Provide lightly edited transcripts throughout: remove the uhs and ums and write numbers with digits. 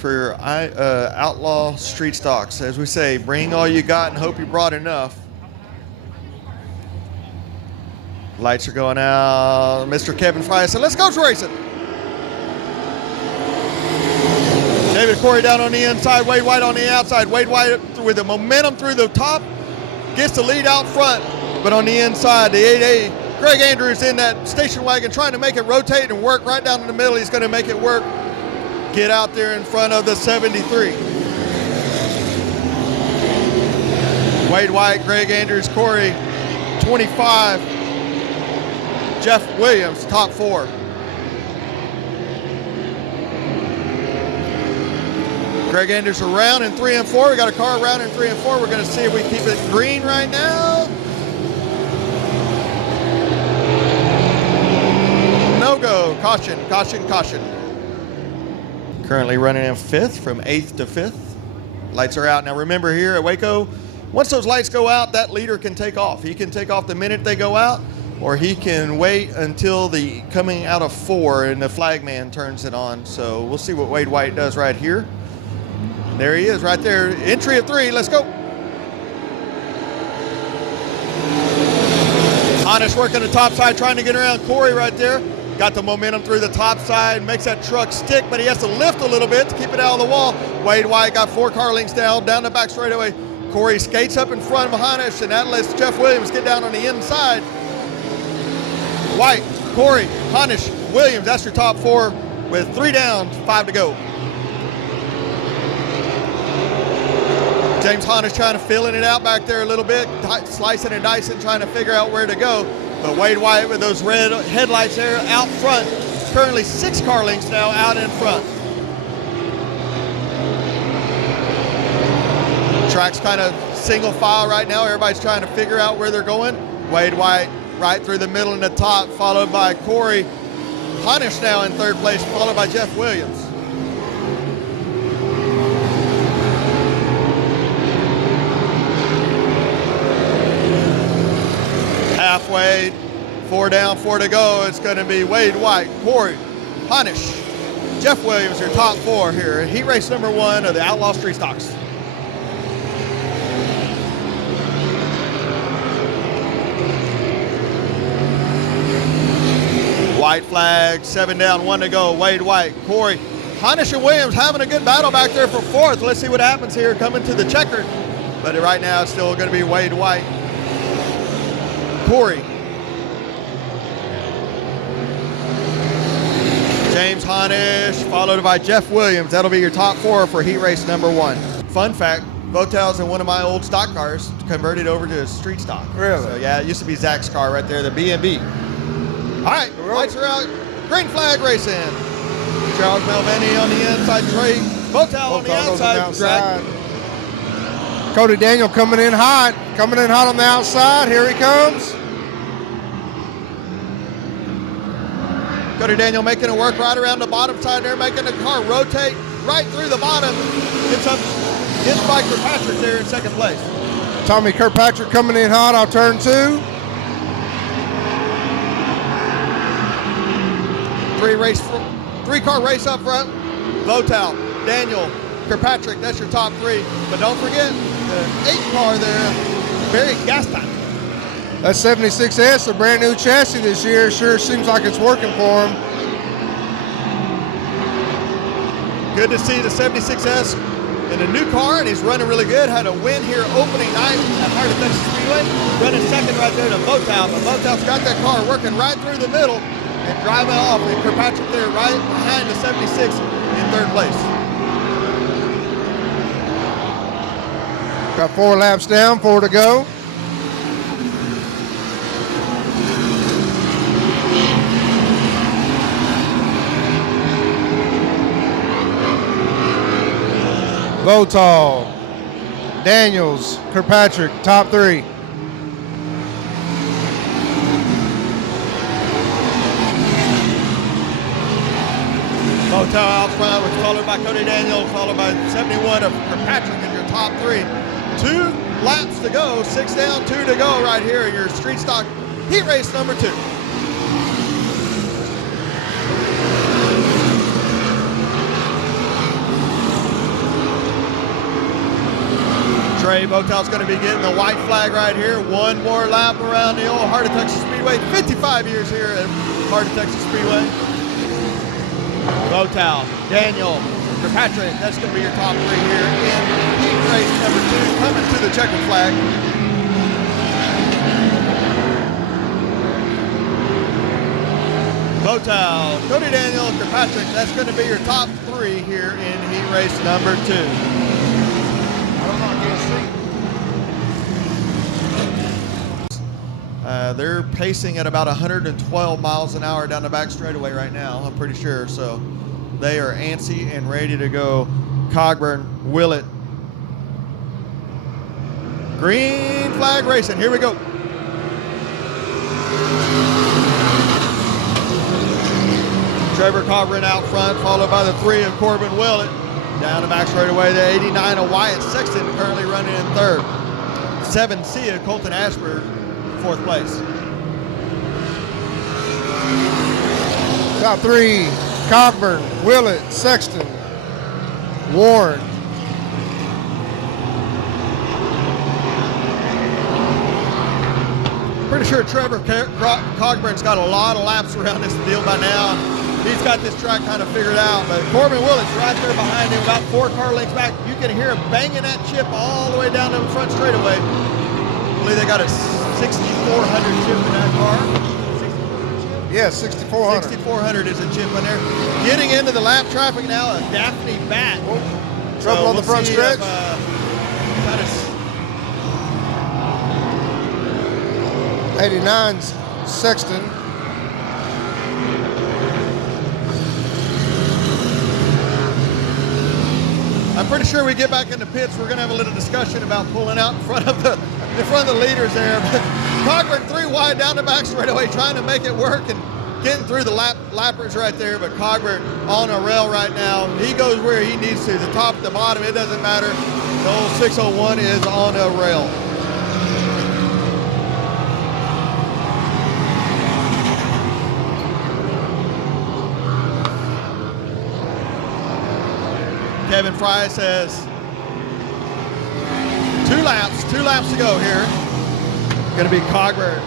for Outlaw Street Stocks. As we say, bring all you got and hope you brought enough. Lights are going out. Mr. Kevin Fry said, let's go racing. David Corey down on the inside, Wade White on the outside. Wade White with the momentum through the top, gets the lead out front, but on the inside, the 8A, Greg Andrews in that station wagon trying to make it rotate and work right down in the middle. He's going to make it work. Get out there in front of the 73. Wade White, Greg Andrews, Corey, 25. Jeff Williams, top 4. Greg Andrews around in 3 and 4. We got a car around in 3 and 4. We're going to see if we keep it green right now. No go. Caution, caution, caution. Currently running in 5th from 8th to 5th. Lights are out. Now remember here at Waco, once those lights go out, that leader can take off. He can take off the minute they go out, or he can wait until the coming out of 4 and the flagman turns it on. So we'll see what Wade White does right here. There he is right there. Entry of 3. Let's go. Honest working the top side, trying to get around Corey right there. Got the momentum through the top side, makes that truck stick, but he has to lift a little bit to keep it out of the wall. Wade White got 4 car lengths down the back straightaway. Corey skates up in front of Honest, and that lets Jeff Williams get down on the inside. White, Corey, Honest, Williams, that's your top 4 with 3 down, 5 to go. James Honest trying to filling it out back there a little bit, slicing and dicing, trying to figure out where to go. But Wade White with those red headlights there out front, currently 6 car lengths now out in front. Track's kind of single file right now. Everybody's trying to figure out where they're going. Wade White right through the middle and the top, followed by Corey Honest now in 3rd place, followed by Jeff Williams. Halfway, 4 down, 4 to go. It's going to be Wade White, Corey, Honest, Jeff Williams, your top 4 here. Heat race number 1 of the Outlaw Street Stocks. White flag, 7 down, 1 to go. Wade White, Corey, Honest and Williams having a good battle back there for 4th. Let's see what happens here coming to the checkered. But right now it's still going to be Wade White, Corey, James Honest, followed by Jeff Williams. That'll be your top 4 for heat race number 1. Fun fact, Votel's in one of my old stock cars, converted over to a street stock. Really? So yeah, it used to be Zach's car right there, the B&B. All right, lights are out. Green flag racing. Charles Melvini on the inside, Trey Votel on the outside. Cody Daniel coming in hot on the outside. Here he comes. Cody Daniel making it work right around the bottom side there, making the car rotate right through the bottom. Gets by Kirkpatrick there in 2nd place. Tommy Kirkpatrick coming in hot on turn 2. 3-car race up front. Votel, Daniel, Kirkpatrick, that's your top 3. But don't forget the 8-car there, Barry Gaston. That 76S, a brand new chassis this year. Sure seems like it's working for him. Good to see the 76S in a new car, and he's running really good. Had a win here opening night at Heart of Texas Speedway. Running 2nd right there to Votel. But Votel's got that car working right through the middle and driving off. And Kirkpatrick there right behind the 76 in 3rd place. Got 4 laps down, 4 to go. Votel, Daniels, Kirkpatrick, top 3. Votel out front was followed by Cody Daniel, followed by 71 of Kirkpatrick in your top 3. 2 laps to go, 6 down, 2 to go right here in your street stock heat race number 2. Trey Botel's going to be getting the white flag right here. One more lap around the old Heart of Texas Speedway. 55 years here at Heart of Texas Speedway. Botel, Daniel, Kirkpatrick, that's going to be your top three here in heat race number 2, coming to the checkered flag. Botel, Cody Daniel, Kirkpatrick, that's going to be your top 3 here in heat race number 2. They're pacing at about 112 miles an hour down the back straightaway right now, I'm pretty sure. So they are antsy and ready to go. Cogburn, Willett. Green flag racing. Here we go. Trevor Cogburn out front, followed by the 3 of Corbin Willett. Down the back straightaway, the 89 of Wyatt Sexton currently running in 3rd. 7 Sia, Colton Ashburn, 4th place. Top 3, Cogburn, Willett, Sexton, Warren. Pretty sure Trevor Cogburn's got a lot of laps around this deal by now. He's got this track kind of figured out, but Corbin Willett's right there behind him, about 4 car lengths back. You can hear him banging that chip all the way down to the front straightaway. I believe they got a 6,400 chip in that car. Yeah, 6,400. 6,400 is a chip in there. Getting into the lap traffic now, a Daphne Bat. Trouble on the front stretch. Kind of 89's Sexton. I'm pretty sure we get back in the pits, we're going to have a little discussion about pulling out in front of the leaders there. But Cogburn 3 wide down the back straightaway, trying to make it work and getting through the lappers right there. But Cogburn on a rail right now. He goes where he needs to, the top, the bottom, it doesn't matter. The old 601 is on a rail. Kevin Fry says 2 laps to go here. Going to be Cogburn.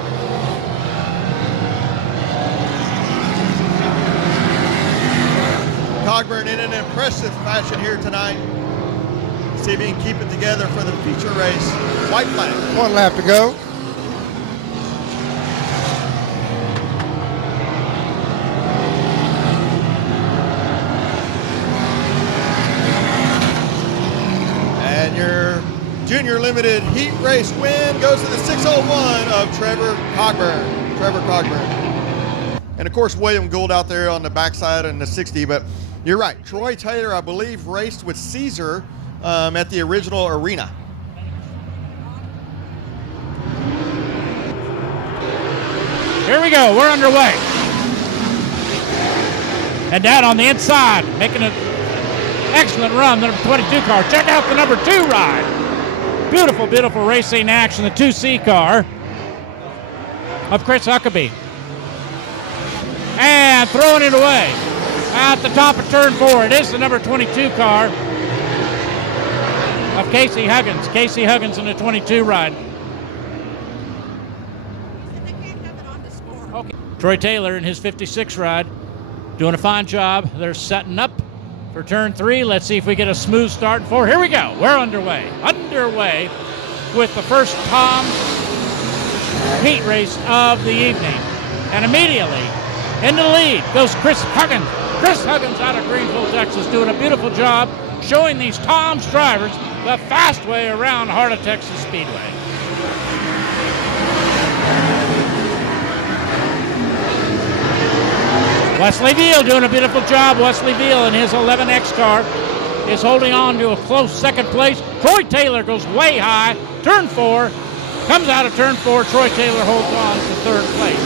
Cogburn in an impressive fashion here tonight. See if he can keep it together for the feature race. White flag. 1 lap to go. Junior Limited heat race win goes to the 601 of Trevor Cogburn. And of course, William Gould out there on the backside in the 60, but you're right. Troy Taylor, I believe, raced with Caesar at the original arena. Here we go, we're underway. And down on the inside, making an excellent run, the number 22 car. Check out the number 2 ride. Beautiful, beautiful racing action, the 2C car of Chris Huckabee. And throwing it away at the top of turn 4. It is the number 22 car of Casey Huggins. Casey Huggins in the 22 ride. Okay. Troy Taylor in his 56 ride doing a fine job. They're setting up for turn 3. Let's see if we get a smooth start in 4. Here we go. We're underway with the first Tom heat race of the evening. And immediately into the lead goes Chris Huggins. Chris Huggins out of Greenville, Texas, doing a beautiful job showing these Tom's drivers the fast way around Heart of Texas Speedway. Wesley Veal doing a beautiful job. Wesley Veal in his 11X car is holding on to a close second place. Troy Taylor goes way high. Turn 4, comes out of turn 4. Troy Taylor holds on to 3rd place.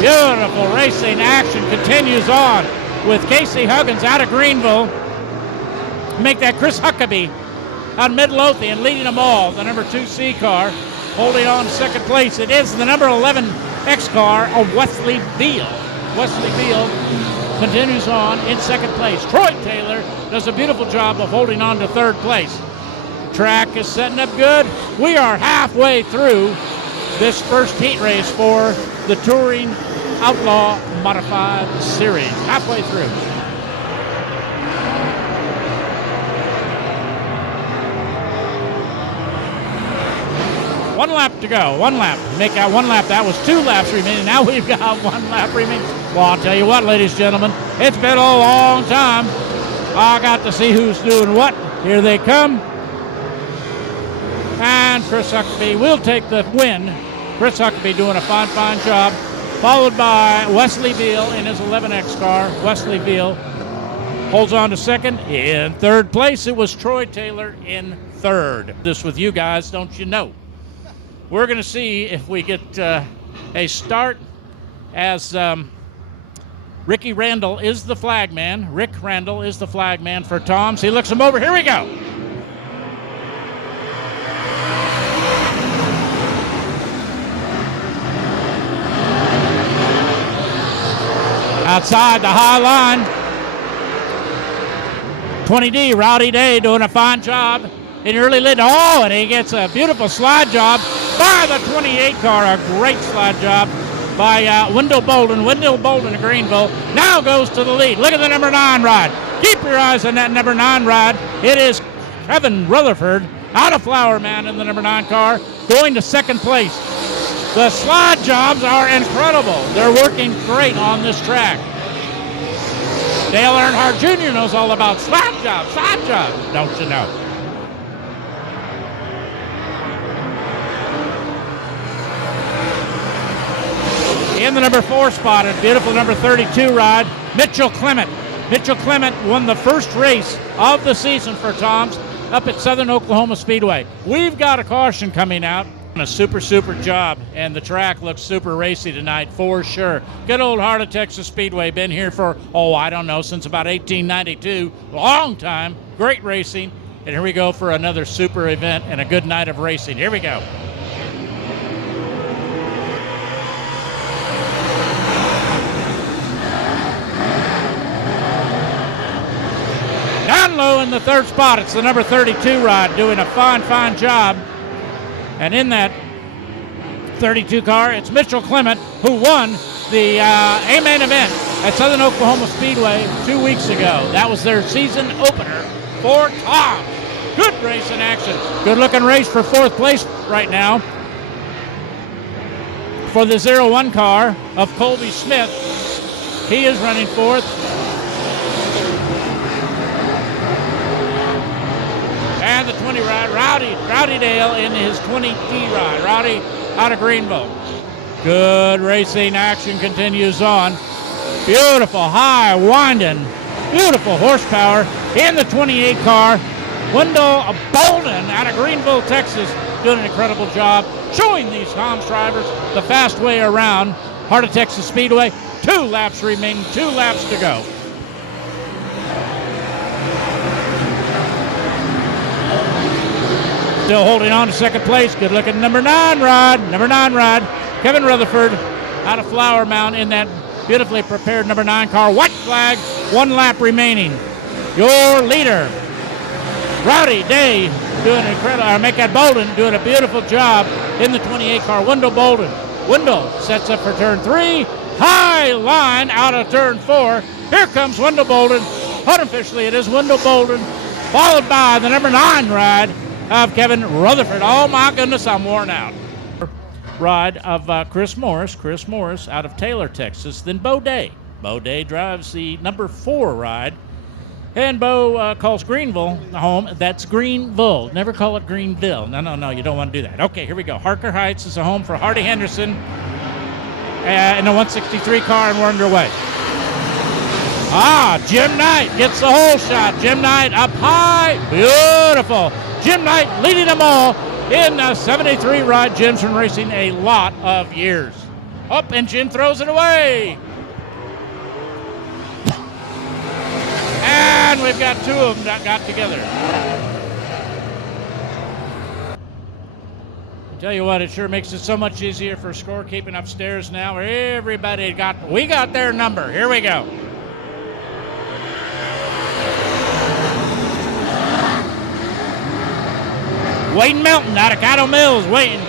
Beautiful racing action continues on with Casey Huggins out of Greenville make that Chris Huckabee on Midlothian, leading them all. The number 2C car holding on to second place. It is the number 11X car of Wesley Beal. Wesley Beal continues on in second place. Troy Taylor does a beautiful job of holding on to third place. Track is setting up good. We are halfway through this first heat race for the Touring Outlaw Modified Series. Halfway through. One lap to go. One lap. Make out one lap. That was 2 laps remaining. Now we've got 1 lap remaining. Well, I'll tell you what, ladies and gentlemen, it's been a long time. I got to see who's doing what. Here they come. And Chris Huckabee will take the win. Chris Huckabee doing a fine, fine job. Followed by Wesley Beal in his 11X car. Wesley Beal holds on to second. In third place, it was Troy Taylor in third. This with you guys, don't you know? We're going to see if we get a start as Ricky Randall is the flag man. Rick Randall is the flag man for Tom's. He looks him over. Here we go. Outside the high line. 20D, Rowdy Day doing a fine job in early lead. Oh, and he gets a beautiful slide job by the 28 car. A great slide job by Wendell Bolden. Wendell Bolden of Greenville now goes to the lead. Look at the number 9 ride. Keep your eyes on that number 9 ride. It is Kevin Rutherford out of Flower Mound in the number 9 car going to second place. The slide jobs are incredible. They're working great on this track. Dale Earnhardt Jr. knows all about slide jobs, don't you know? In the number 4 spot, a beautiful number 32 ride, Mitchell Clement. Mitchell Clement won the first race of the season for Tom's up at Southern Oklahoma Speedway. We've got a caution coming out. A super job, and the track looks super racy tonight for sure. Good old Heart of Texas Speedway, been here for, I don't know, since about 1892. Long time, great racing, and here we go for another super event and a good night of racing. Here we go. Down low in the third spot, it's the number 32 ride doing a fine job. And in that 32 car, it's Mitchell Clement who won the A-main event at Southern Oklahoma Speedway 2 weeks ago. That was their season opener for Tom. Good race in action. Good looking race for fourth place right now for the 01 car of Colby Smith. He is running fourth. And the 20 ride, Rowdy Dale in his 20D ride. Rowdy out of Greenville. Good racing action continues on. Beautiful, high, winding, beautiful horsepower in the 28 car. Wendell Bolden out of Greenville, Texas, doing an incredible job showing these Tom's drivers the fast way around Heart of Texas Speedway. 2 laps remaining, 2 laps to go. Still holding on to second place. Good looking number 9 ride. Kevin Rutherford out of Flower Mound in that beautifully prepared number 9 car. White flag, 1 lap remaining. Your leader, Rowdy Day, doing incredible. Make that Bolden doing a beautiful job in the 28 car. Wendell Bolden. Wendell sets up for turn 3. High line out of turn 4. Here comes Wendell Bolden. Unofficially, it is Wendell Bolden, followed by the number 9 ride of Kevin Rutherford. Oh my goodness, I'm worn out. Ride of Chris Morris out of Taylor, Texas, then Bo Day. Bo Day drives the number 4 ride, and Bo calls Greenville home. That's Greenville. Never call it Greenville. No, you don't want to do that. Okay, here we go. Harker Heights is a home for Hardy Henderson in a 163 car, and we're underway. Jim Knight gets the whole shot. Jim Knight up high. Beautiful. Jim Knight leading them all in a 73 ride. Jim's been racing a lot of years. Up, and Jim throws it away. And we they've got two of them that got together. Tell you what, it sure makes it so much easier for scorekeeping upstairs now. We got their number. Here we go. Wayne Melton out of Caddo Mills. Wayne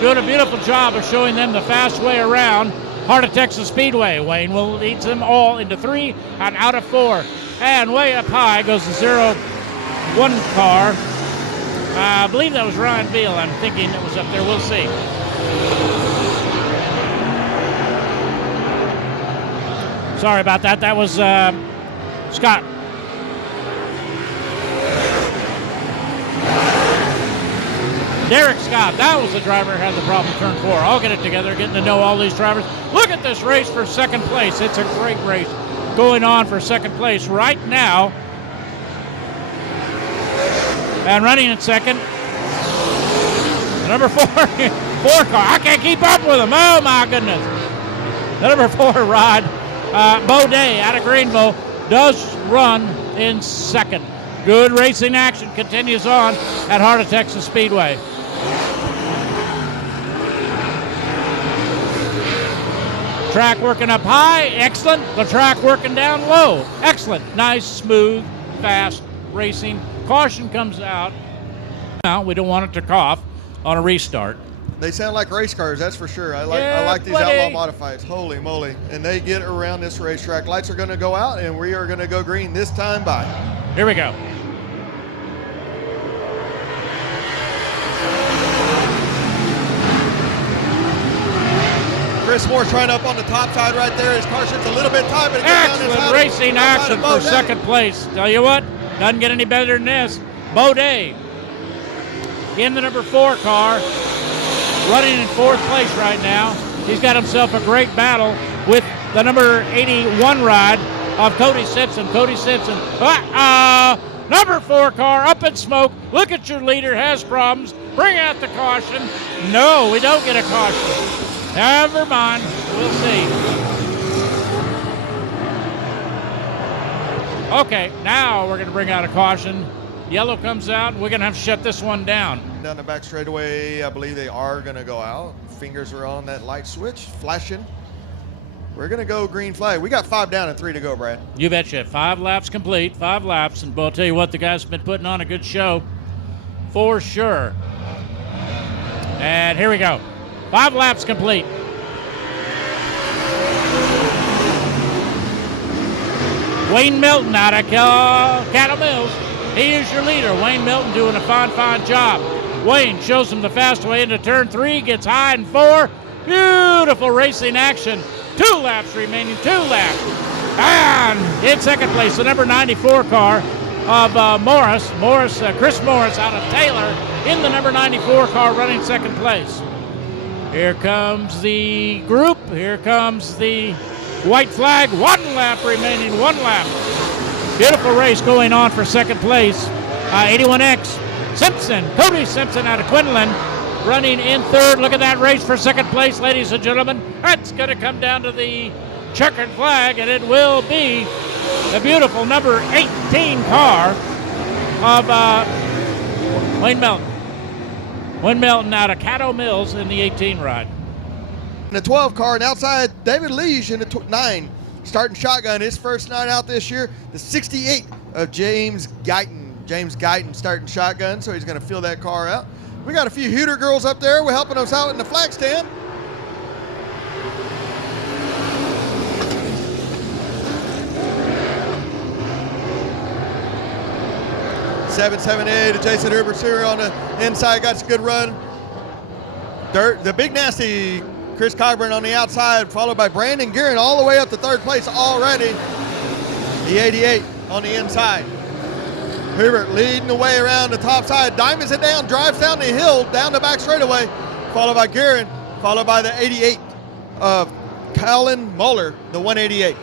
doing a beautiful job of showing them the fast way around Heart of Texas Speedway. Wayne will lead them all into 3 and out of 4. And way up high goes the 0-1 car. I believe that was Ryan Beal. I'm thinking it was up there. We'll see. Sorry about that. That was Scott. Derek Scott, that was the driver who had the problem turn 4. I'll get it together, getting to know all these drivers. Look at this race for second place. It's a great race going on for second place right now. And running in second, the number 4 car. I can't keep up with him. Oh, my goodness. The number 4 rod, Bo Day out of Greenville, does run in second. Good racing action continues on at Heart of Texas Speedway. Track working up high, excellent. The track working down low, excellent. Nice, smooth, fast racing. Caution comes out. Now, we don't want it to cough on a restart. They sound like race cars, that's for sure. I like these Outlaw modifieds. Holy moly. And they get around this racetrack. Lights are going to go out, and we are going to go green this time by. Here we go. Chris Moore's trying up on the top side right there. His car shifts a little bit tight, but it gets down excellent racing action for second place. Tell you what, doesn't get any better than this. Bo Day in the number 4 car, running in 4th place right now. He's got himself a great battle with the number 81 ride of Cody Simpson. Cody Simpson, number 4 car up in smoke. Look at your leader, has problems. Bring out the caution. No, we don't get a caution. Never mind. We'll see. Okay, now we're going to bring out a caution. Yellow comes out. We're going to have to shut this one down. Down the back straightaway, I believe they are going to go out. Fingers are on that light switch, flashing. We're going to go green flag. We got 5 down and 3 to go, Brad. You betcha. 5 laps complete, 5 laps. And I'll tell you what, the guys have been putting on a good show for sure. And here we go. 5 laps complete. Wayne Melton out of Caddo Mills. He is your leader. Wayne Melton doing a fine job. Wayne shows him the fast way into turn 3, gets high in 4. Beautiful racing action. 2 laps remaining, 2 laps. And in second place, the number 94 car of Chris Morris out of Taylor in the number 94 car running second place. Here comes the group. Here comes the white flag. 1 lap remaining, 1 lap. Beautiful race going on for second place. 81X Simpson, Cody Simpson out of Quinlan, running in 3rd. Look at that race for second place, ladies and gentlemen. That's going to come down to the checkered flag, and it will be the beautiful number 18 car of Wayne Melton. Wayne Melton out of Caddo Mills in the 18 ride. In the 12 car, and outside David Liege in the 9, starting shotgun, his first 9 out this year. The 68 of James Guyton. James Guyton starting shotgun, so he's going to fill that car out. We got a few Hooter girls up there. We're helping us out in the flag stand. (778) Jason Hubert's here on the inside, got a good run. The big nasty Chris Cogburn on the outside, followed by Brandon Guerin all the way up to 3rd place already. The 88 on the inside. Hubert leading the way around the top side, diamonds it down, drives down the hill, down the back straightaway, followed by Guerin, followed by the 88 of Colin Muller, the 188.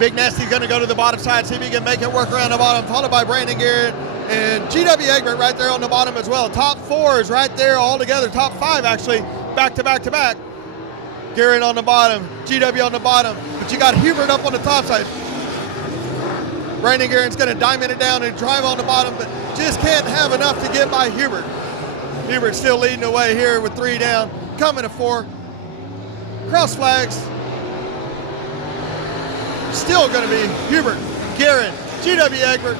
Big Nasty's going to go to the bottom side, see if he can make it work around the bottom, followed by Brandon Guerin and G.W. Egbert right there on the bottom as well. Top 4 is right there all together, top 5 actually, back to back to back. Guerin on the bottom, GW on the bottom. The but you got Hubert up on the top side. Brandon Guerin's going to diamond it down and drive on the bottom, but just can't have enough to get by Hubert. Hubert's still leading the way here with 3 down, coming to 4. Cross flags. Still going to be Hubert, Guerin, GW Egbert,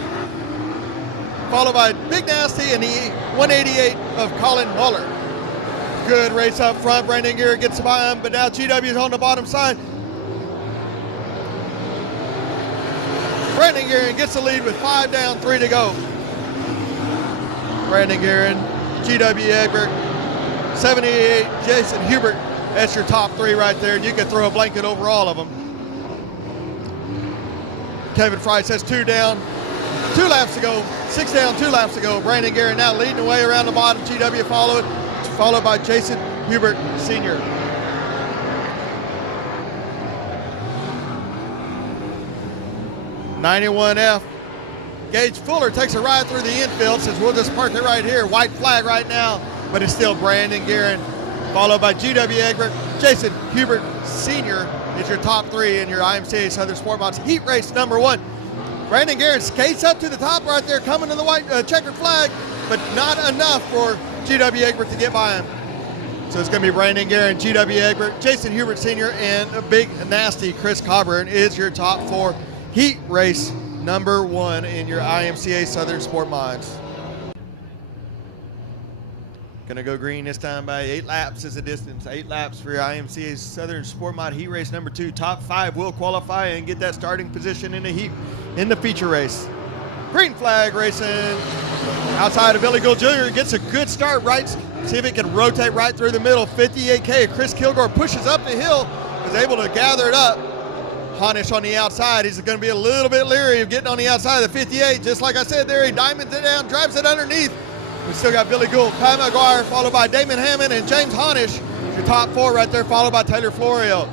followed by Big Nasty and the 188 of Colin Waller. Good race up front. Brandon Guerin gets by him, but now GW is on the bottom side. Brandon Guerin gets the lead with 5 down, 3 to go. Brandon Guerin, GW Egbert, 78 Jason Hubert. That's your top 3 right there. You can throw a blanket over all of them. Kevin Fry says 2 down, 2 laps to go. 6 down, 2 laps to go. Brandon Guerin now leading the way around the bottom. GW followed by Jason Hubert Sr. '91F. Gage Fuller takes a ride through the infield, says we'll just park it right here. White flag right now, but it's still Brandon Guerin, followed by GW Egbert. Jason Hubert Sr. is your top 3 in your IMCA Southern Sport Mods heat race number 1. Brandon Guerin skates up to the top right there, coming to the white checkered flag, but not enough for GW Egbert to get by him. So it's going to be Brandon Guerin, GW Egbert, Jason Hubert Sr., and a big nasty Chris Coburn is your top 4 heat race number 1 in your IMCA Southern Sport Mods. Gonna go green this time by 8 laps is the distance. 8 laps for your IMCA Southern Sport Mod heat race number 2. Top 5 will qualify and get that starting position in the heat in the feature race. Green flag racing outside of Billy Gould Jr. Gets a good start right. See if it can rotate right through the middle. 58K. Chris Kilgore pushes up the hill, is able to gather it up. Honish on the outside. He's going to be a little bit leery of getting on the outside of the 58. Just like I said there, he diamonds it down, drives it underneath. We still got Billy Gould, Pat McGuire, followed by Damon Hammond and James Honish. Your top 4 right there, followed by Taylor Florio.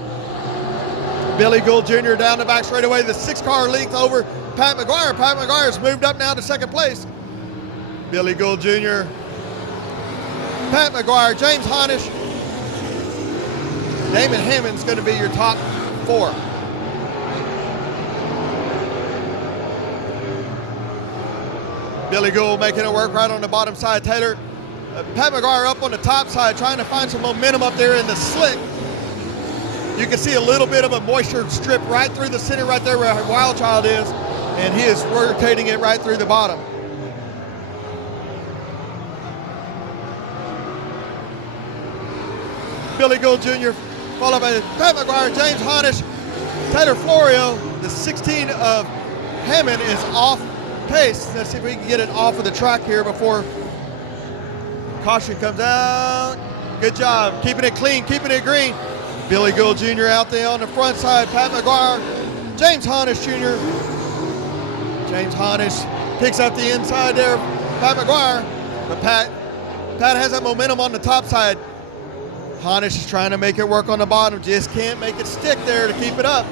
Billy Gould Jr. down the back straightaway, the 6-car length over Pat McGuire. Pat McGuire's moved up now to 2nd place. Billy Gould Jr., Pat McGuire, James Honish, Damon Hammond's going to be your top 4. Billy Gould making it work right on the bottom side. Taylor, Pat McGuire up on the top side, trying to find some momentum up there in the slick. You can see a little bit of a moisture strip right through the center right there where Wild Child is, and he is rotating it right through the bottom. Billy Gould Jr., followed by Pat McGuire, James Honish, Taylor Florio. The 16 of Hammond is off pace. Let's see if we can get it off of the track here before caution comes out. Good job, keeping it clean, keeping it green. Billy Gould Jr. out there on the front side, Pat McGuire, James Honish Jr. James Honish picks up the inside there, Pat McGuire, but Pat has that momentum on the top side. Honish is trying to make it work on the bottom, just can't make it stick there to keep it up.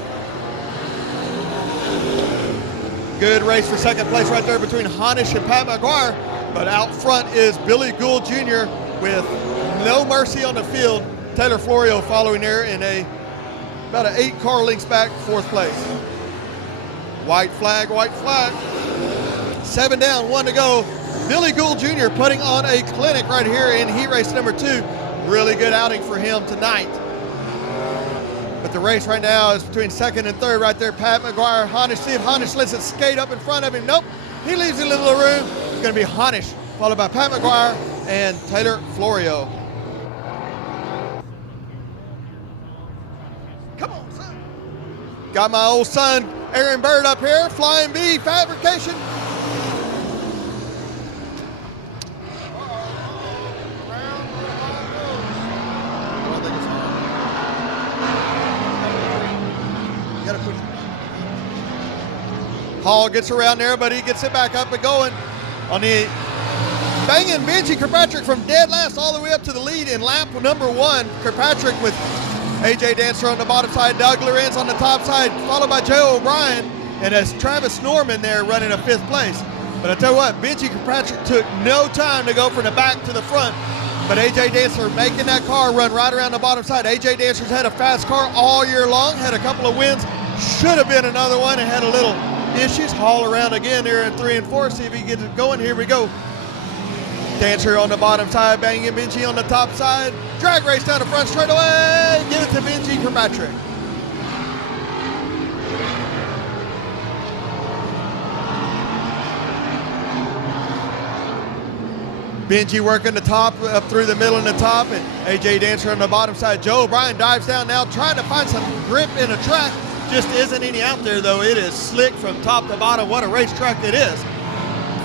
Good race for 2nd place right there between Honish and Pat McGuire, but out front is Billy Gould Jr. with no mercy on the field. Taylor Florio following there in about an 8-car lengths back, 4th place. White flag, white flag. 7 down, 1 to go. Billy Gould Jr. putting on a clinic right here in heat race number 2. Really good outing for him tonight. But the race right now is between 2nd and 3rd right there. Pat McGuire, Honish. See if Honish lets it skate up in front of him. Nope, he leaves a little room. It's going to be Honish, followed by Pat McGuire and Taylor Florio. Come on, son. Got my old son, Aaron Bird up here, Flying Bee Fabrication. Hall gets around there, but he gets it back up and going on the banging Benji Kirkpatrick from dead last all the way up to the lead in lap number 1. Kirkpatrick with AJ Dancer on the bottom side, Doug Lorenz on the top side, followed by Joe O'Brien, and as Travis Norman there running a 5th place. But I tell you what, Benji Kirkpatrick took no time to go from the back to the front, But AJ Dancer making that car run right around the bottom side. AJ Dancer's had a fast car all year long, had a couple of wins, should have been another one, and had a little issues. Haul around again here in 3 and 4, see if he gets it going. Here we go. Dancer on the bottom side, banging Benji on the top side. Drag race down the front straightaway. Give it to Benji Kirkpatrick. Benji working the top up through the middle and the top, and AJ Dancer on the bottom side. Joe O'Brien dives down now, trying to find some grip in the track. Just isn't any out there though. It is slick from top to bottom. What a racetrack it is.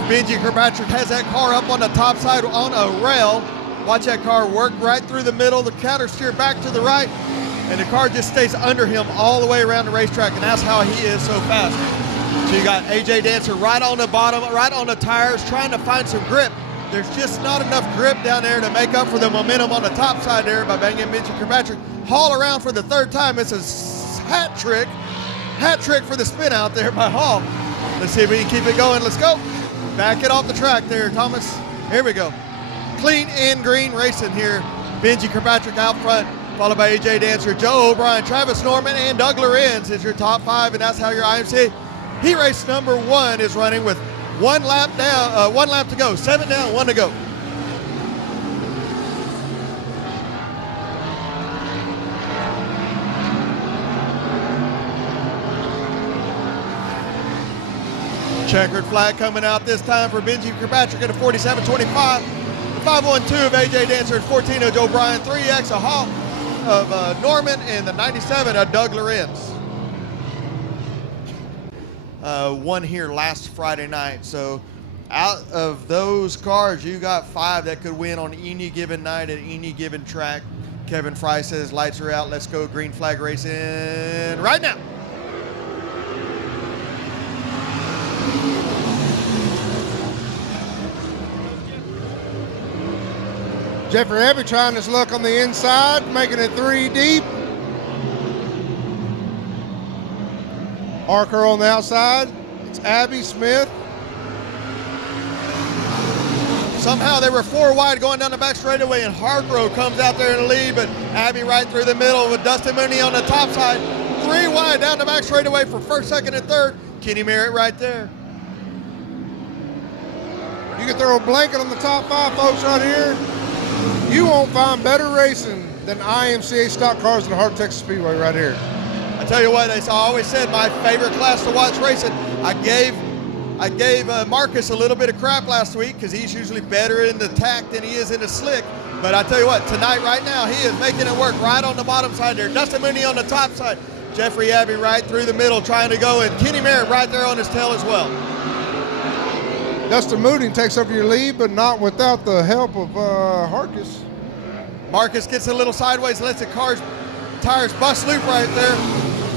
Benji Kirkpatrick has that car up on the top side on a rail. Watch that car work right through the middle, the counter steer back to the right, and the car just stays under him all the way around the racetrack, and that's how he is so fast. So you got AJ Dancer right on the bottom, right on the tires, trying to find some grip. There's just not enough grip down there to make up for the momentum on the top side there by banging Benji Kirkpatrick. Haul around for the third time. It's a hat trick for the spin out there by Hall. Let's see if we can keep it going. Let's go. Back it off the track there, Thomas. Here we go. Clean and green racing here. Benji Kirkpatrick out front, followed by AJ Dancer, Joe O'Brien, Travis Norman, and Doug Lorenz is your top 5, and that's how your IMCA heat race number 1 is running with 1 lap down, 1 lap to go. 7 down, 1 to go. Checkered flag coming out this time for Benji Kirkpatrick at a 47.25. The 512 of AJ Dancer, 14 of Joe O'Brien, 3X of Hall of Norman, and the 97 of Doug Lorenz. Won here last Friday night. So out of those cars, you got 5 that could win on any given night at any given track. Kevin Fry says lights are out. Let's go green flag racing right now. Jeffrey Abbey trying his luck on the inside, making it 3 deep. Harker on the outside. It's Abbey, Smith. Somehow they were 4 wide going down the back straightaway, and Hargrove comes out there in the lead, but Abbey right through the middle with Dustin Mooney on the top side. 3 wide down the back straightaway for first, second, and third. Kenny Merritt right there. You can throw a blanket on the top 5 folks right here. You won't find better racing than IMCA stock cars in the heart of Texas Speedway right here. I tell you what, as I always said, my favorite class to watch racing. I gave Marcus a little bit of crap last week because he's usually better in the tack than he is in the slick. But I tell you what, tonight, right now, he is making it work right on the bottom side there. Dustin Mooney on the top side. Jeffrey Abbey right through the middle trying to go, and Kenny Merritt right there on his tail as well. Dustin Mooney takes over your lead, but not without the help of Harkis. Marcus gets a little sideways, lets the car's tires bust loop right there.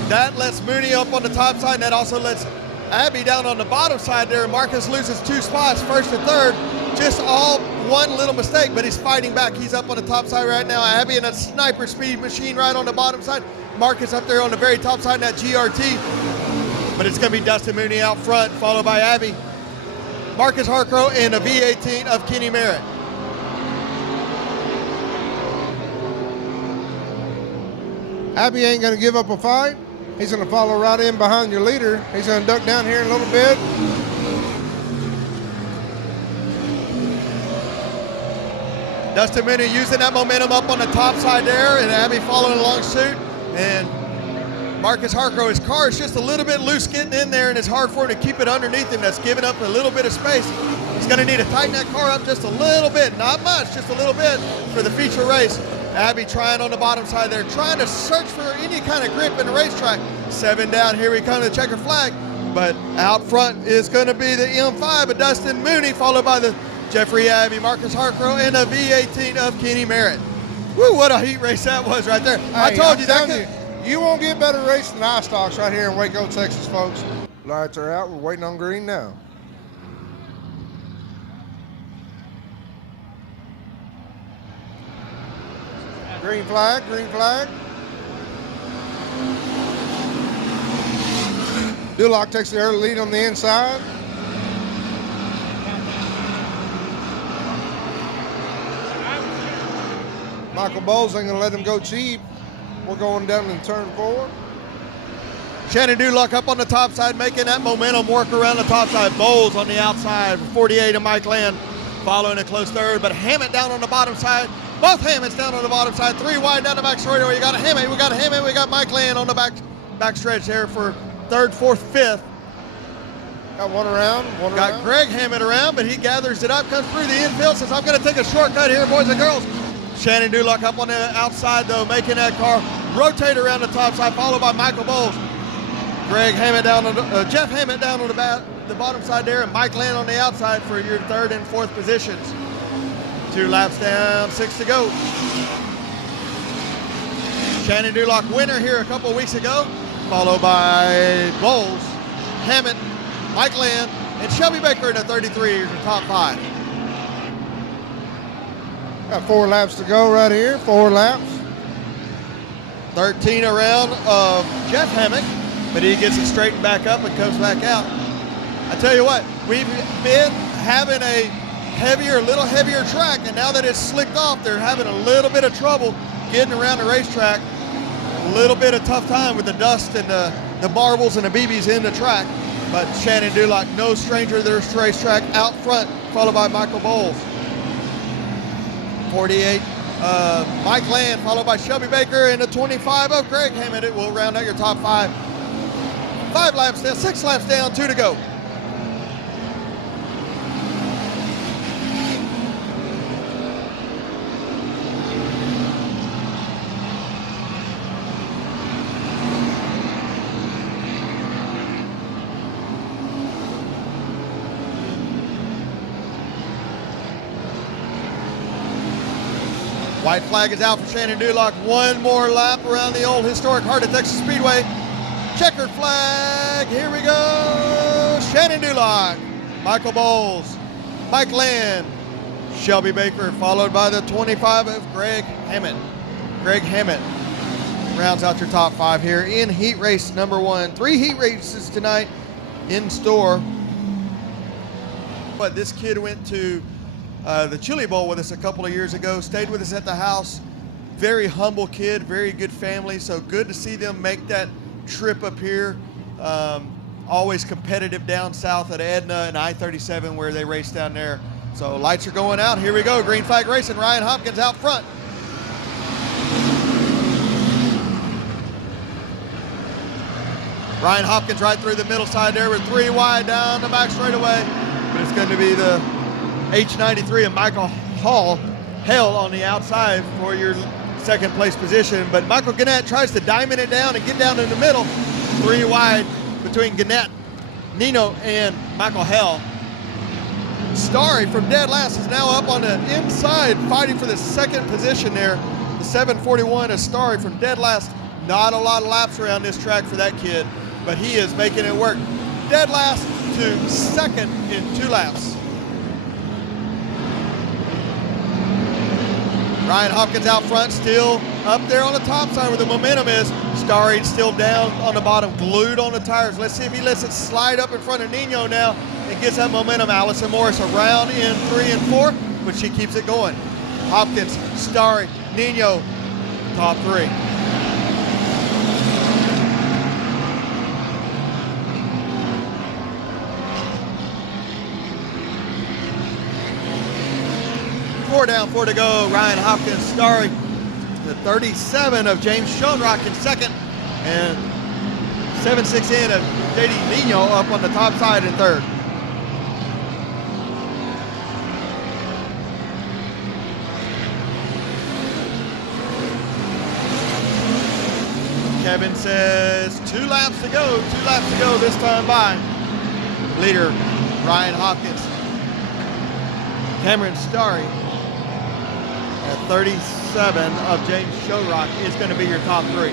That lets Mooney up on the top side, and that also lets Abbey down on the bottom side there. Marcus loses 2 spots, first and third. Just all one little mistake, but he's fighting back. He's up on the top side right now. Abbey in a sniper speed machine right on the bottom side. Marcus up there on the very top side in that GRT. But it's going to be Dustin Mooney out front, followed by Abbey, Marcus Harcrow, and a V18 of Kenny Merritt. Abbey ain't going to give up a fight. He's going to follow right in behind your leader. He's going to duck down here in a little bit. Dustin Mooney using that momentum up on the top side there, and Abbey following along suit. And Marcus Harcrow, his car is just a little bit loose getting in there, and it's hard for him to keep it underneath him. That's giving up a little bit of space. He's going to need to tighten that car up just a little bit, not much, just a little bit for the feature race. Abbey trying on the bottom side there, trying to search for any kind of grip in the racetrack. 7 down, here we come to the checker flag. But out front is going to be the M5 of Dustin Mooney, followed by the Jeffrey Abbey, Marcus Harcrow, and a V18 of Kenny Merritt. Woo, what a heat race that was right there. Hey, I told you that. You won't get better racing than iStocks right here in Waco, Texas, folks. Lights are out. We're waiting on green now. Green flag, green flag. Duloc takes the early lead on the inside. Michael Bowles ain't gonna let him go cheap. We're going down in turn 4. Shannon Dulock up on the top side, making that momentum work around the top side. Bowles on the outside, 48 and Mike Land following a close third, but Hammett down on the bottom side. Both Hammets down on the bottom side, 3 wide down the back straightaway. You got a Hammett, we got Mike Land on the back stretch there for 3rd, 4th, 5th. Got one around. Got Greg Hammett around, but he gathers it up, comes through the infield, says, I'm gonna take a shortcut here, boys and girls. Shannon Dulock up on the outside though, making that car rotate around the top side, followed by Michael Bowles. Greg Hammett down on Jeff Hammett down on the bottom side there, and Mike Land on the outside for your 3rd and 4th positions. 2 laps down, 6 to go. Shannon Dulock winner here a couple of weeks ago, followed by Bowles, Hammett, Mike Land, and Shelby Baker in the 33 is your top 5. Got 4 laps to go right here, 4 laps. 13 around of Jeff Hammett, but he gets it straightened back up and comes back out. I tell you what, we've been having a little heavier track, and now that it's slicked off, they're having a little bit of trouble getting around the racetrack. A little bit of tough time with the dust and the marbles and the BBs in the track. But Shannon Dulock, no stranger to this racetrack, out front, followed by Michael Bowles. 48, Mike Land, followed by Shelby Baker, and the 25 of Greg Hammett. It will round out your top 5. 5 laps down, 6 laps down, 2 to go. White flag is out for Shannon Dulock. 1 more lap around the old historic heart of Texas Speedway. Checkered flag, here we go. Shannon Dulock, Michael Bowles, Mike Land, Shelby Baker, followed by the 25 of Greg Hammett. Greg Hammett rounds out your top 5 here in heat race number 1. 3 heat races tonight in store. But this kid went to the Chili Bowl with us a couple of years ago, stayed with us at the house. Very humble kid, very good family, so good to see them make that trip up here. Always competitive down south at Edna and I-37 where they race down there. So lights are going out. Here we go, green flag racing. Ryan Hopkins out front. Ryan Hopkins right through the middle side there with 3 wide down the back straightaway. But it's going to be the H93 of Michael Hell on the outside for your 2nd place position. But Michael Gannett tries to diamond it down and get down in the middle. 3 wide between Gannett, Nino, and Michael Hell. Starry from dead last is now up on the inside fighting for the 2nd position there. The 741 is Starry from dead last. Not a lot of laps around this track for that kid, but he is making it work. Dead last to 2nd in 2 laps. Ryan Hopkins out front, still up there on the top side where the momentum is. Starry still down on the bottom, glued on the tires. Let's see if he lets it slide up in front of Nino now and gets that momentum. Allison Morris around in 3 and 4, but she keeps it going. Hopkins, Starry, Nino, top 3. Four down, 4 to go. Ryan Hopkins, Starry, the 37 of James Schoenrock in 2nd, and 7-6 in of JD Nino up on the top side in 3rd. Kevin says 2 laps to go. 2 laps to go this time by. Leader Ryan Hopkins. Cameron Starry at 37 of James Showrock is going to be your top 3.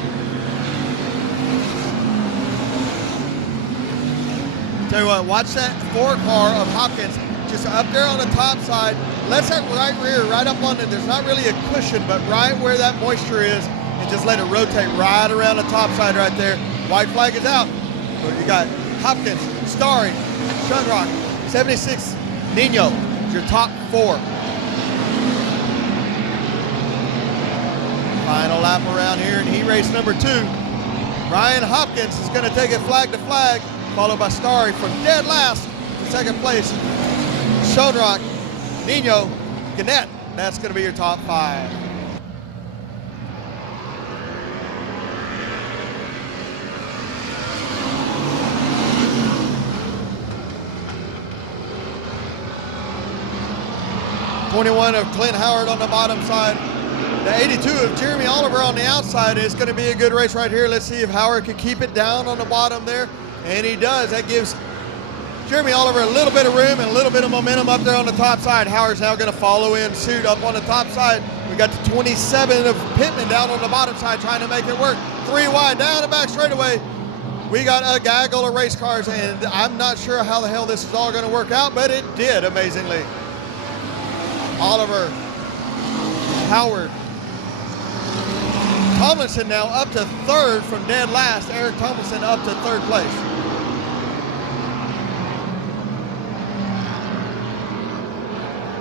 Tell you what, watch that 4 car of Hopkins just up there on the top side. Let's that right rear right up on it. There's not really a cushion, but right where that moisture is, and just let it rotate right around the top side right there. White flag is out. So you got Hopkins, Starry, Shunrock, 76, Nino, your top 4. Final lap around here in heat race number 2. Ryan Hopkins is going to take it flag to flag, followed by Starry from dead last to second place. Shodrock, Nino, Gannett. That's going to be your top 5. '21 of Clint Howard on the bottom side. The 82 of Jeremy Oliver on the outside. Is going to be a good race right here. Let's see if Howard can keep it down on the bottom there. And he does. That gives Jeremy Oliver a little bit of room and a little bit of momentum up there on the top side. Howard's now going to follow in suit up on the top side. We got the 27 of Pittman down on the bottom side trying to make it work. 3 wide down the back straightaway. We got a gaggle of race cars, and I'm not sure how the hell this is all going to work out, but it did amazingly. Oliver, Howard, Tomlinson now up to 3rd from dead last. Eric Tomlinson up to 3rd place.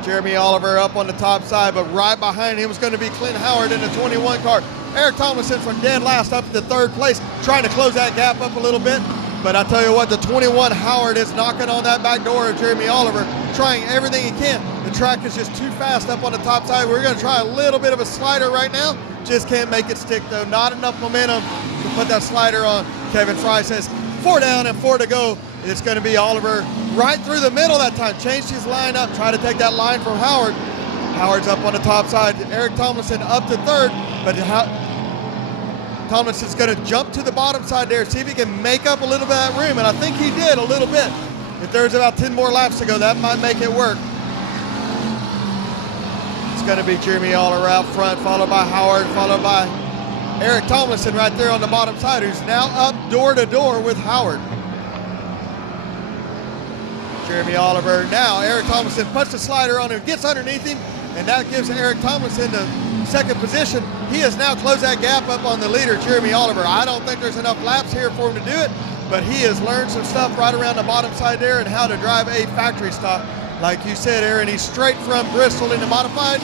Jeremy Oliver up on the top side, but right behind him was going to be Clint Howard in the 21 car. Eric Tomlinson from dead last up to 3rd place, trying to close that gap up a little bit. But I tell you what, the 21 Howard is knocking on that back door of Jeremy Oliver, trying everything he can. The track is just too fast up on the top side. We're going to try a little bit of a slider right now. Just can't make it stick though. Not enough momentum to put that slider on. Kevin Fry says 4 down and 4 to go. It's going to be Oliver right through the middle that time. Changed his line up, try to take that line from Howard. Howard's up on the top side. Eric Tomlinson up to 3rd, but Tomlinson's going to jump to the bottom side there, see if he can make up a little bit of that room, and I think he did a little bit. If there's about 10 more laps to go, that might make it work. It's going to be Jeremy Oliver out front, followed by Howard, followed by Eric Tomlinson right there on the bottom side, who's now up door to door with Howard. Jeremy Oliver, now Eric Tomlinson puts the slider on him, gets underneath him, and that gives Eric Tomlinson the 2nd position. He has now closed that gap up on the leader, Jeremy Oliver. I don't think there's enough laps here for him to do it, but he has learned some stuff right around the bottom side there and how to drive a factory stock. Like you said, Aaron, he's straight from Bristol in the modified.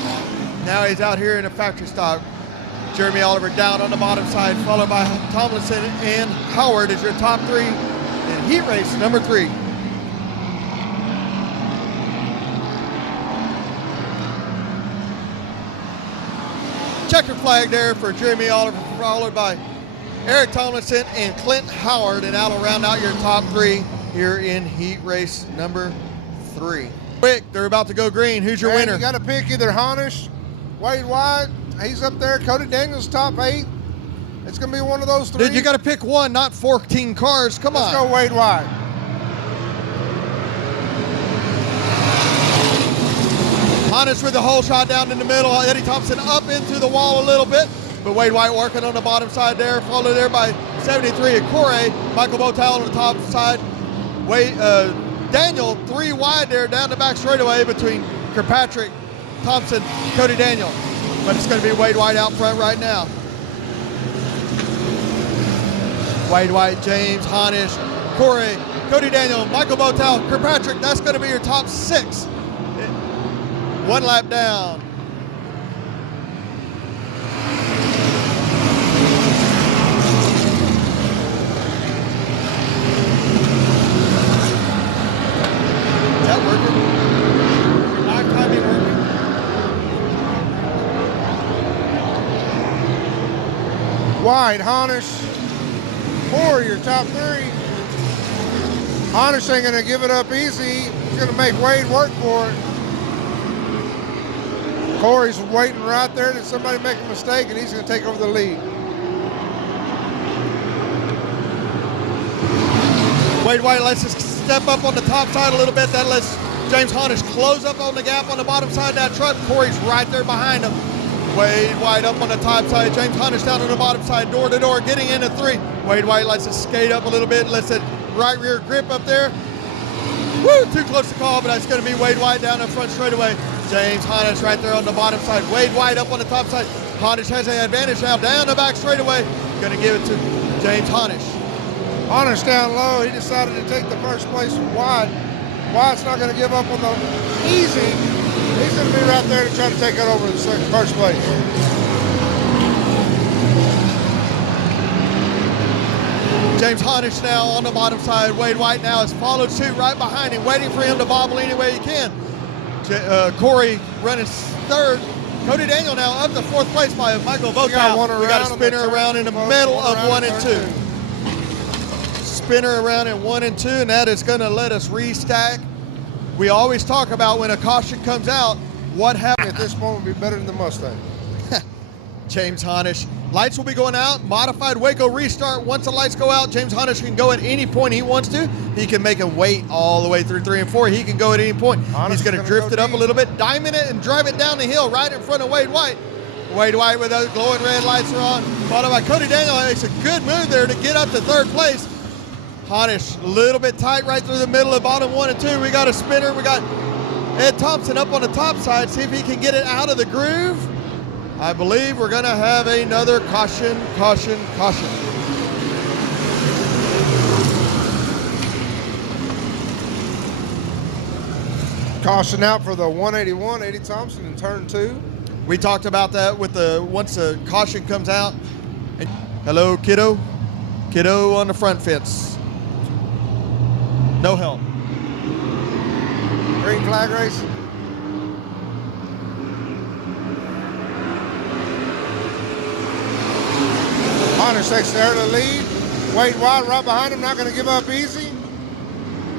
Now he's out here in a factory stock. Jeremy Oliver down on the bottom side, followed by Tomlinson and Howard is your top 3 in heat race number 3. Checker flag there for Jeremy Oliver, followed by Eric Tomlinson and Clint Howard, and that'll round out your top 3 here in heat race number 3. Quick, they're about to go green. Who's your winner? You got to pick either Honish, Wade White. He's up there. Cody Daniels top 8. It's going to be one of those 3. Dude, you got to pick one, not 14 cars. Come on. Let's go Wade White. Honest with the hole shot down in the middle. Eddie Thompson up into the wall a little bit, but Wade White working on the bottom side there, followed there by 73 of Corey. Michael Botal on the top side. Daniel 3 wide there down the back straightaway between Kirkpatrick, Thompson, Cody Daniel. But it's going to be Wade White out front right now. Wade White, James, Honish, Corey, Cody Daniel, Michael Botal, Kirkpatrick. That's going to be your top 6. 1 lap down. Is that working? Live timing working? White, Honish, 4, your top 3. Honish ain't going to give it up easy. He's going to make Wade work for it. Corey's waiting right there. Did somebody make a mistake, and he's going to take over the lead. Wade White lets us step up on the top side a little bit. That lets James Honish close up on the gap on the bottom side of that truck. Corey's right there behind him. Wade White up on the top side. James Honish down on the bottom side, door to door, getting into 3. Wade White lets us skate up a little bit, lets it right rear grip up there. Woo, too close to call, but that's going to be Wade White down in front straightaway. James Honish right there on the bottom side. Wade White up on the top side. Honish has an advantage now down the back straightaway. Going to give it to James Honish. Honish down low. He decided to take the first place from White. White's not going to give up on the easy. He's going to be right there to try to take it over the first place. James Honish now on the bottom side. Wade White now has followed suit right behind him, waiting for him to bobble any way he can. Corey running third. Cody Daniel now up to fourth place by Michael Vogt. We got a spinner around in the middle of 1 and 2. Spinner around in 1 and 2, and that is going to let us restack. We always talk about when a caution comes out, what happens. At this point would be better than the Mustang. James Honish. Lights will be going out. Modified Waco restart. Once the lights go out, James Honish can go at any point he wants to. He can make him wait all the way through 3 and 4. He can go at any point. He's going to drift it up a little bit, diamond it, and drive it down the hill right in front of Wade White. Wade White with those glowing red lights are on. Followed by Cody Daniel. It's a good move there to get up to third place. Honish a little bit tight right through the middle of bottom 1 and 2. We got a spinner. We got Ed Thompson up on the top side. See if he can get it out of the groove. I believe we're going to have another caution, caution, caution. Caution out for the 181, Eddie Thompson in turn 2. We talked about that with once the caution comes out. And, hello, kiddo. Kiddo on the front fence. No help. Green flag race. Honish takes the early lead. Wade White right behind him, not going to give up easy.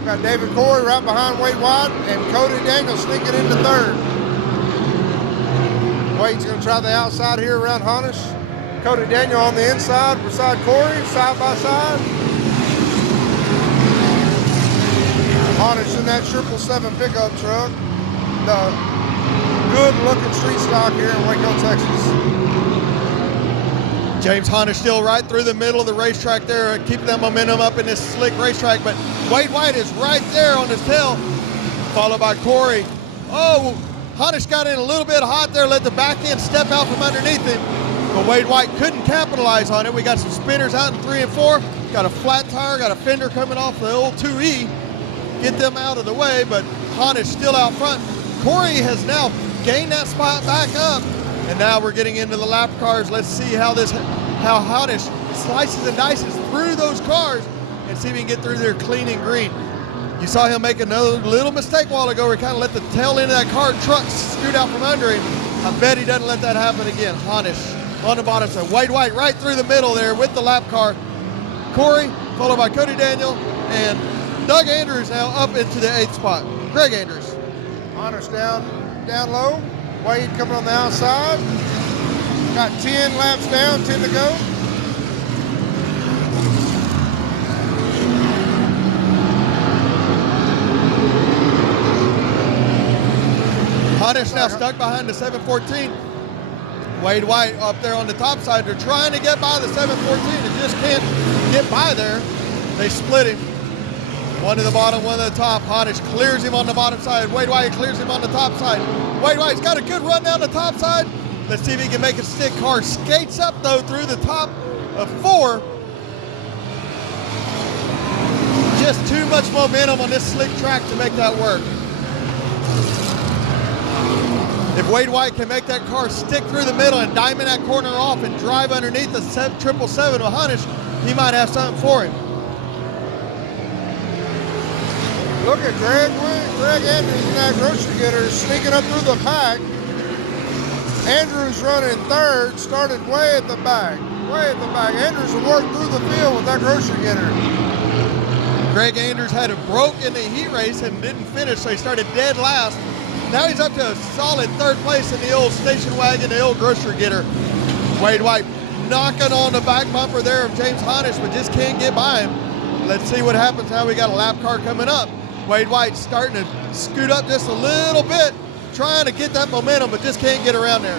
Got David Corey right behind Wade White, and Cody Daniel sneaking into third. Wade's going to try the outside here around Honish. Cody Daniel on the inside beside Corey, side by side. Honish in that 777 pickup truck. The good-looking street stock here in Waco, Texas. James Honish still right through the middle of the racetrack there, keeping that momentum up in this slick racetrack, but Wade White is right there on his tail, followed by Corey. Oh, Honish got in a little bit hot there, let the back end step out from underneath him, but Wade White couldn't capitalize on it. We got some spinners out in 3 and 4, got a flat tire, got a fender coming off the old 2E, get them out of the way, but Honish still out front. Corey has now gained that spot back up. And now we're getting into the lap cars. Let's see how Honish slices and dices through those cars and see if he can get through there clean and green. You saw him make another little mistake a while ago where he kind of let the tail end of that car truck scoot out from under him. I bet he doesn't let that happen again. Honish on the bottom side. Wade White right through the middle there with the lap car. Corey, followed by Cody Daniel, and Doug Andrews now up into the 8th spot. Greg Andrews. Honish down low. Wade coming on the outside. Got 10 laps down, 10 to go. Honish now stuck behind the 714. Wade White up there on the top side. They're trying to get by the 714 and just can't get by there. They split him. One to the bottom, one to the top. Honish clears him on the bottom side. Wade White clears him on the top side. Wade White's got a good run down the top side. Let's see if he can make it stick. Car skates up, though, through the top of 4. Just too much momentum on this slick track to make that work. If Wade White can make that car stick through the middle and diamond that corner off and drive underneath the 777 with Honish, he might have something for him. Look at Greg Andrews in that grocery getter sneaking up through the pack. Andrews running third, started way at the back. Andrews will work through the field with that grocery getter. Greg Andrews had a broke in the heat race and didn't finish, so he started dead last. Now he's up to a solid 3rd place in the old station wagon, the old grocery getter. Wade White knocking on the back bumper there of James Honish, but just can't get by him. Let's see what happens now. We got a lap car coming up. Wade White starting to scoot up just a little bit, trying to get that momentum, but just can't get around there.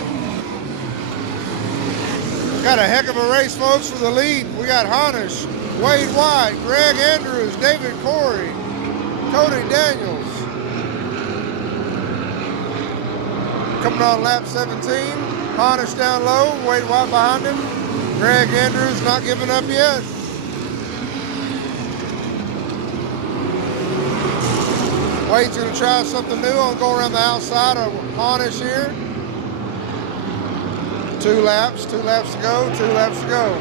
Got a heck of a race, folks, for the lead. We got Honish, Wade White, Greg Andrews, David Corey, Cody Daniels. Coming on lap 17, Honish down low, Wade White behind him. Greg Andrews not giving up yet. Wade's going to try something new. I'll go around the outside of Honish here. 2 laps to go, 2 laps to go.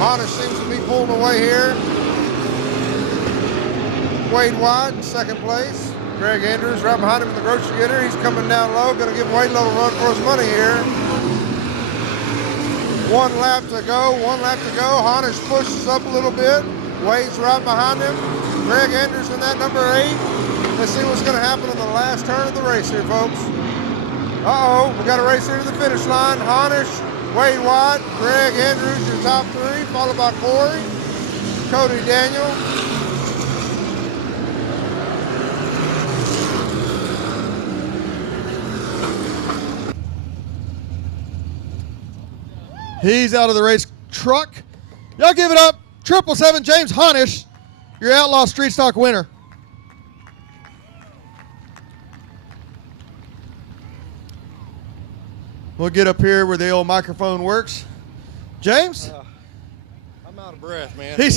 Honest seems to be pulling away here. Wade White in second place. Greg Andrews right behind him in the grocery getter. He's coming down low, going to give Wade a little run for his money here. 1 lap to go, 1 lap to go. Honest pushes up a little bit. Wade's right behind him. Greg Andrews in that number 8. Let's see what's going to happen in the last turn of the race here, folks. Uh-oh, we got a race here to the finish line. Honest, Wade White, Greg Andrews, your top 3, followed by Corey, Cody Daniel. He's out of the race truck. Y'all give it up. 777 James Honish, your Outlaw Street Stock winner. We'll get up here where the old microphone works. James? I'm out of breath, man. He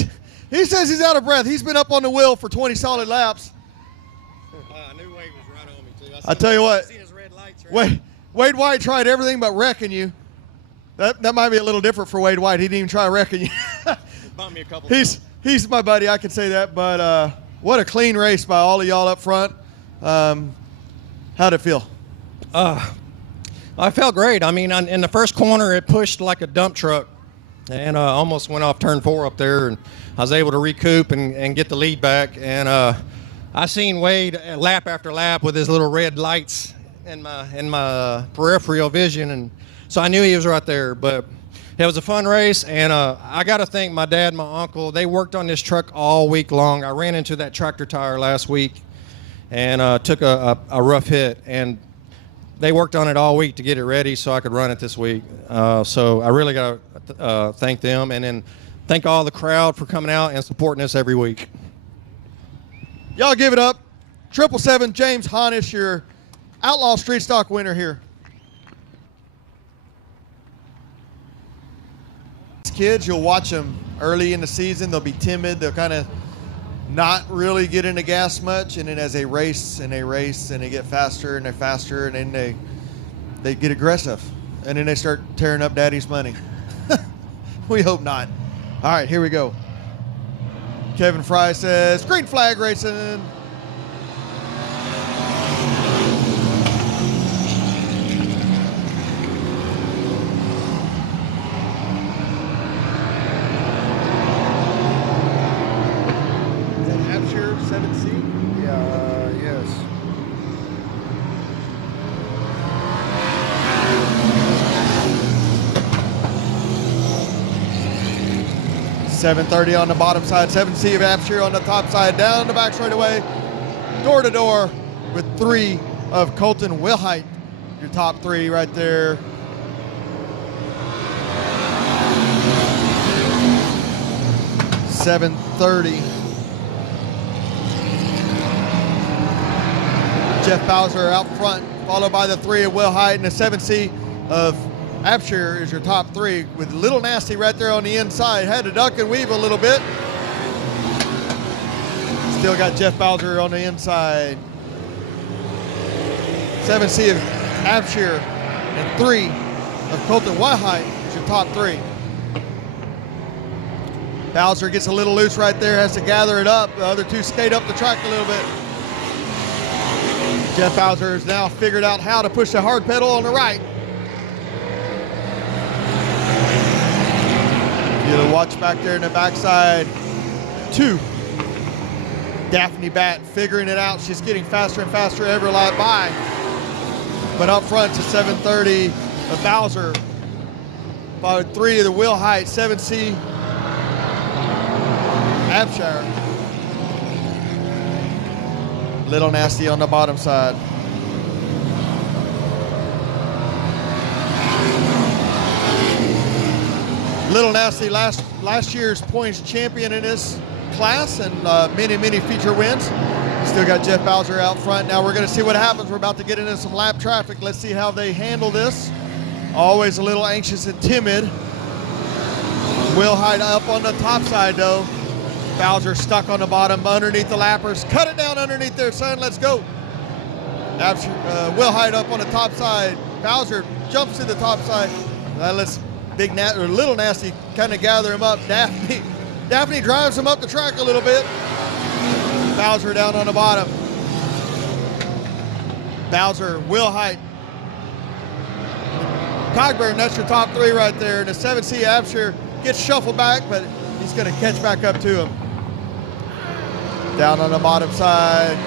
says he's out of breath. He's been up on the wheel for 20 solid laps. I knew Wade was right on me, too. I tell you what, I seen his red lights right Wade White tried everything but wrecking you. That might be a little different for Wade White. He didn't even try wrecking you. It bumped me a couple times. He's my buddy, I can say that. But what a clean race by all of y'all up front. How'd it feel? I felt great. I mean, in the first corner, it pushed like a dump truck and almost went off turn 4 up there. And I was able to recoup and get the lead back. And I seen Wade lap after lap with his little red lights in my peripheral vision. And so I knew he was right there. But it was a fun race. And I got to thank my dad and my uncle. They worked on this truck all week long. I ran into that tractor tire last week and took a rough hit. And they worked on it all week to get it ready so I could run it this week. So I really got to thank them, and then thank all the crowd for coming out and supporting us every week. Y'all give it up. 777 James Honish, your Outlaw Street Stock winner here. These kids, you'll watch them early in the season. They'll be timid. They'll kind of not really get into gas much, and then as they race and they race and they get faster and they're faster, and then they get aggressive, and then they start tearing up daddy's money. We hope not. All right, here we go. Kevin Fry says green flag racing. Yes. 730 on the bottom side, 7C of Abshire on the top side, down the back straightaway, door to door with 3 of Colton Wilhite, your top 3 right there. $730. Jeff Bowser out front, followed by the 3 of Wilhite, and the 7C of Abshire is your top 3 with Little Nasty right there on the inside. Had to duck and weave a little bit. Still got Jeff Bowser on the inside. 7C of Abshire and 3 of Colton Wilhite is your top 3. Bowser gets a little loose right there, has to gather it up. The other 2 skate up the track a little bit. Jeff Bowser has now figured out how to push the hard pedal on the right. Get a watch back there in the backside. 2. Daphne Batt figuring it out. She's getting faster and faster every lap by. But up front to 730 of Bowser. By 3 of the Wilhite, 7C Abshire. Little Nasty on the bottom side. Little Nasty, last year's points champion in this class, and many feature wins. Still got Jeff Bowser out front. Now we're going to see what happens. We're about to get into some lap traffic. Let's see how they handle this. Always a little anxious and timid. Wilhite up on the top side though. Bowser stuck on the bottom underneath the lappers. Cut it down underneath there, son. Let's go. Wilhite up on the top side. Bowser jumps to the top side. Now let's Little Nasty kind of gather him up. Daphne drives him up the track a little bit. Bowser down on the bottom. Bowser, Will Height. Cogburn, that's your top three right there. And the 7C Abshire gets shuffled back, but he's going to catch back up to him. Down on the bottom side,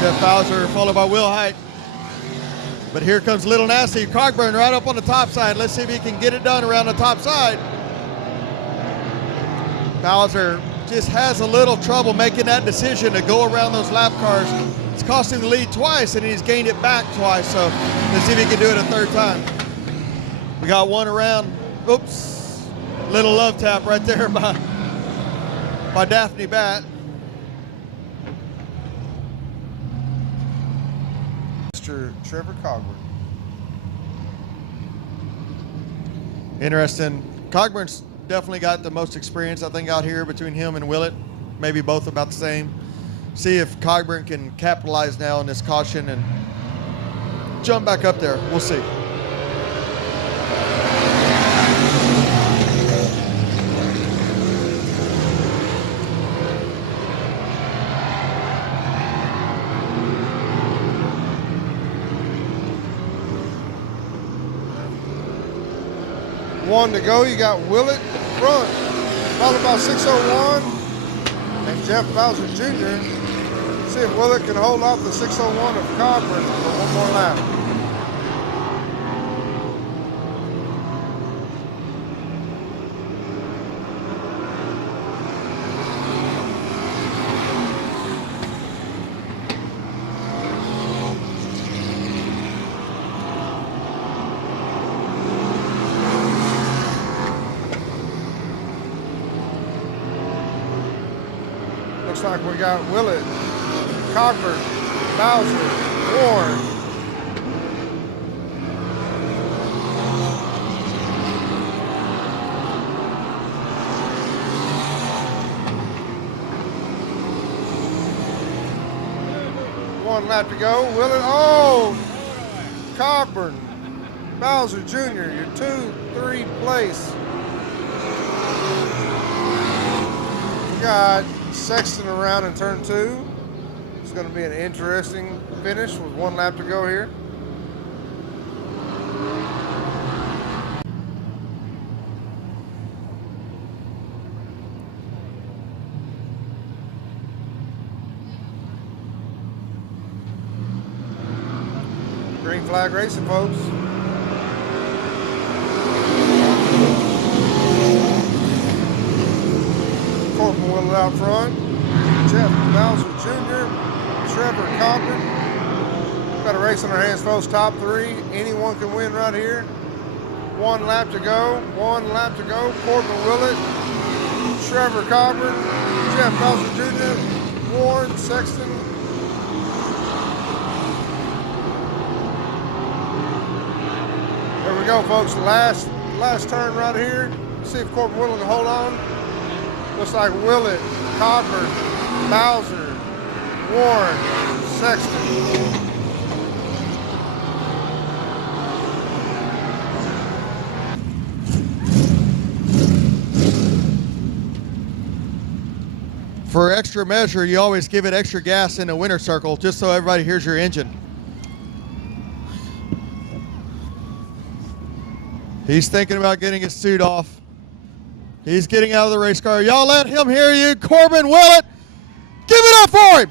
Jeff Bowser, followed by Will Height. But here comes Little Nasty. Cogburn right up on the top side. Let's see if he can get it done around the top side. Bowser just has a little trouble making that decision to go around those lap cars. It's cost him the lead twice, and he's gained it back twice. So let's see if he can do it a third time. We got one around. Oops. Little love tap right there by Daphne Batt. Mr. Trevor Cogburn. Interesting. Cogburn's definitely got the most experience, I think, out here between him and Willett. Maybe both about the same. See if Cogburn can capitalize now on this caution and jump back up there. We'll see. One to go. You got Willett front, followed by 601 and Jeff Bowser Jr. See if Willett can hold off the 601 of Cogburn for one more lap. Looks like we got Willett, Cogburn, Bowser, Warren. One lap to go. Willett, oh! Cogburn, Bowser Jr., your 2-3 place. We got Sexton around in turn 2. It's going to be an interesting finish with one lap to go here. Green flag racing, folks. Corbin Willett out front. Jeff Bowser Jr., Trevor Cogburn. Got a race on our hands, folks. Top 3. Anyone can win right here. One lap to go. One lap to go. Corbin Willett, Trevor Cogburn, Jeff Bowser Jr., Warren, Sexton. There we go, folks. Last turn right here. See if Corbin Willett can hold on. Looks like Willett, Cogburn, Bowser, Warren, Sexton. For extra measure, you always give it extra gas in the winter circle just so everybody hears your engine. He's thinking about getting his suit off. He's getting out of the race car. Y'all let him hear you. Corbin Willett, give it up for him.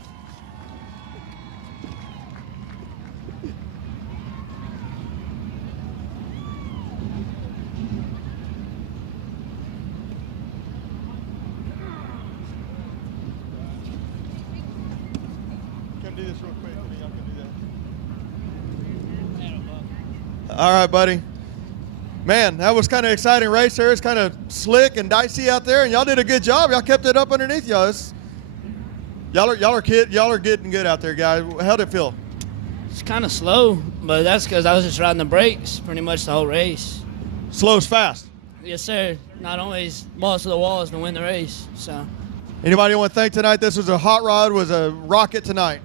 Come do this real quick. Y'all can do that. All right, buddy. Man, that was kind of exciting race there. It's kind of slick and dicey out there, and y'all did a good job. Y'all kept it up underneath y'all. Y'all are getting good out there, guys. How'd it feel? It's kind of slow, but that's because I was just riding the brakes pretty much the whole race. Slow's fast. Yes, sir. Not always balls to the walls to win the race. So, anybody want to thank tonight? This was a hot rod, was a rocket tonight.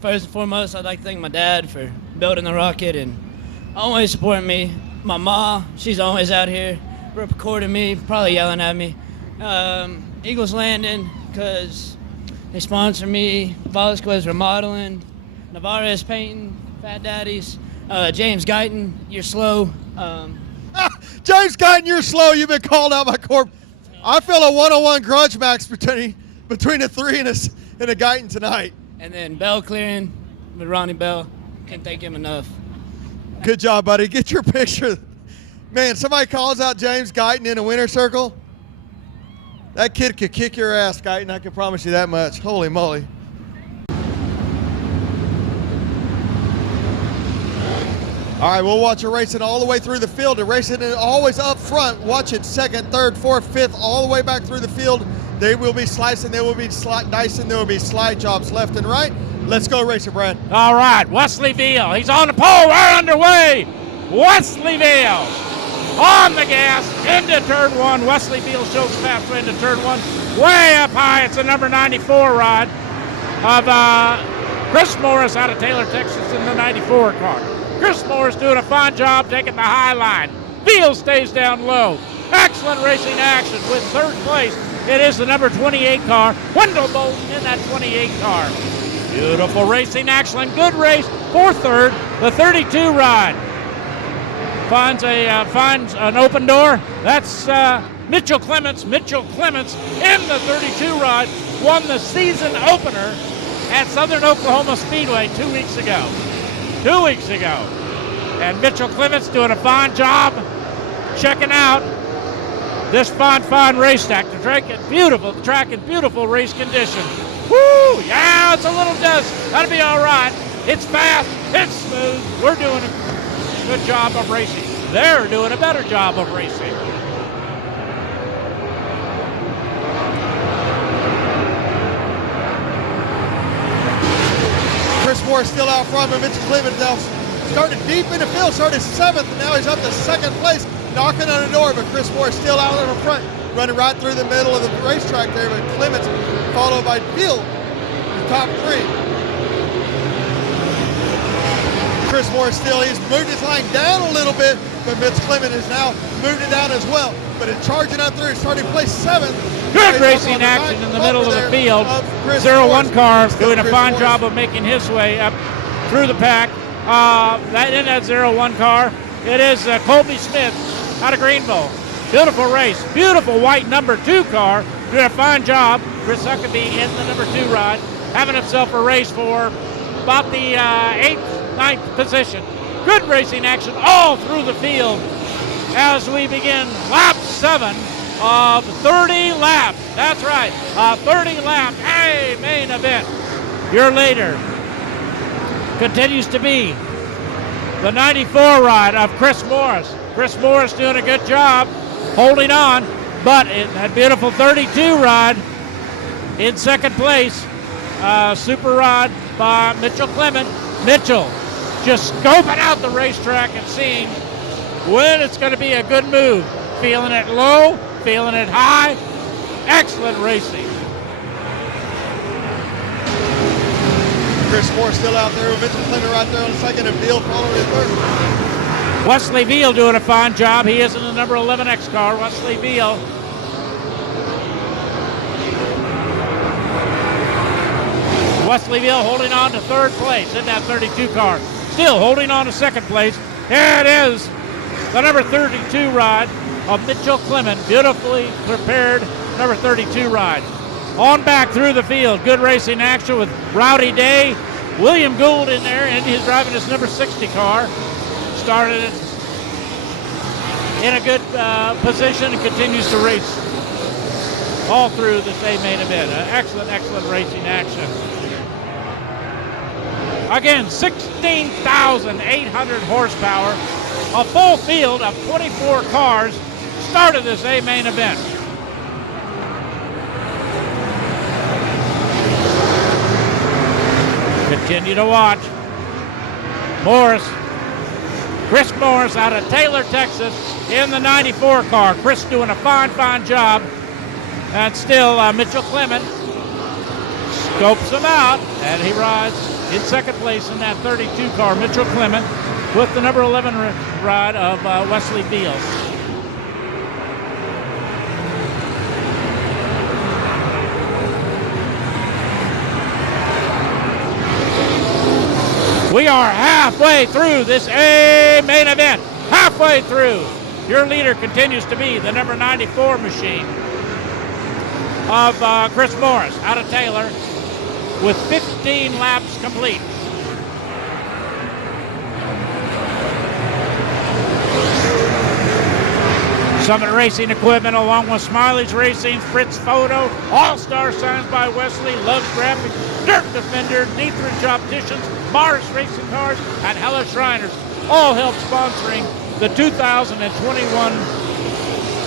first and foremost, I'd like to thank my dad for building the rocket and always supporting me my mom, she's always out here recording me, probably yelling at me. Eagles Landing, because they sponsor me. Velasquez Remodeling, Navarez Painting, Fat Daddies, James Guyton, you're slow. James Guyton, you're slow. You've been called out by Corp. I feel a one-on-one grudge match between the three and a Guyton tonight. And then Bell Clearing with Ronnie Bell. Can't thank him enough. Good job, buddy. Get your picture. Man, somebody calls out James Guyton in a winner's circle. That kid could kick your ass, Guyton. I can promise you that much. Holy moly. All right, we'll watch a racing all the way through the field. The racing is always up front. Watch it second, third, fourth, fifth, all the way back through the field. They will be slicing, they will be dicing, there will be slide jobs left and right. Let's go, Racer Brad. All right, Wesley Veal. He's on the pole. We're underway. Wesley Veal on the gas into turn one. Wesley Veal shows fast way into turn one. Way up high. It's a number 94 rod of Chris Morris out of Taylor, Texas in the 94 car. Chris Morris doing a fine job taking the high line. Veal stays down low. Excellent racing action with third place. It is the number 28 car. Wendell Bolton in that 28 car. Beautiful racing action. Good race for third. The 32 ride finds an open door. That's Mitchell Clements. Mitchell Clements in the 32 ride won the season opener at Southern Oklahoma Speedway 2 weeks ago. 2 weeks ago. And Mitchell Clements doing a fine job checking out this fine race track. The track in beautiful race condition. Woo! Yeah, it's a little dust. That'll be all right. It's fast. It's smooth. We're doing a good job of racing. They're doing a better job of racing. Chris Moore still out front, but Mitchell Clemens now started deep in the field, started seventh, and now he's up to second place, knocking on the door, but Chris Moore still out in the front, running right through the middle of the racetrack there, but Clemens followed by Veal, the top three. Chris Moore still, he's moved his line down a little bit, but Mitch Clemens has now moved it down as well, but it's charging up through, starting place seventh. Good racing action in the middle of the field. 0-1 car doing a fine job of making his way up through the pack. That in that 0-1 car, it is Colby Smith out of Greenville. Beautiful race. Beautiful white number 2 car. Doing a fine job. Chris Huckabee in the number 2 ride. Having himself a race for about the 8th, 9th position. Good racing action all through the field as we begin lap 7 of 30 laps. That's right, 30 lap main event. Your leader continues to be the 94 ride of Chris Morris. Chris Morris doing a good job holding on, but in that beautiful 32 ride in second place, super ride by Mitchell Clemens. Mitchell just scoping out the racetrack and seeing when it's going to be a good move. Feeling it low, feeling it high. Excellent racing. Chris Moore still out there with Mitchell Clemens right there on the second and Veal following in third. Wesley Veal doing a fine job. He is in the number 11X car. Wesley Veal. Wesley Veal holding on to third place in that 32 car. Still holding on to second place. There it is. The number 32 ride of Mitchell Clemens. Beautifully prepared number 32 ride. On back through the field. Good racing action with Rowdy Day. William Gould in there, and he's driving his number 60 car. Started it in a good position and continues to race all through the same main event. Excellent racing action. Again, 16,800 horsepower. A full field of 24 cars started this A main event. Continue to watch. Chris Morris out of Taylor, Texas in the 94 car. Chris doing a fine job. And still Mitchell Clemens scopes him out, and he rides in second place in that 32 car. Mitchell Clemens with the number 11 ride of Wesley Beal. We are halfway through this A main event. Halfway through. Your leader continues to be the number 94 machine of Chris Morris out of Taylor with 15 laps complete. Summit Racing Equipment along with Smiley's Racing, Fritz Photo, All-Star Signs by Wesley, Love's Graphics, Dirt Defender, Dietrich Opticians, Morris Racing Cars, and Hella Shriners all help sponsoring the 2021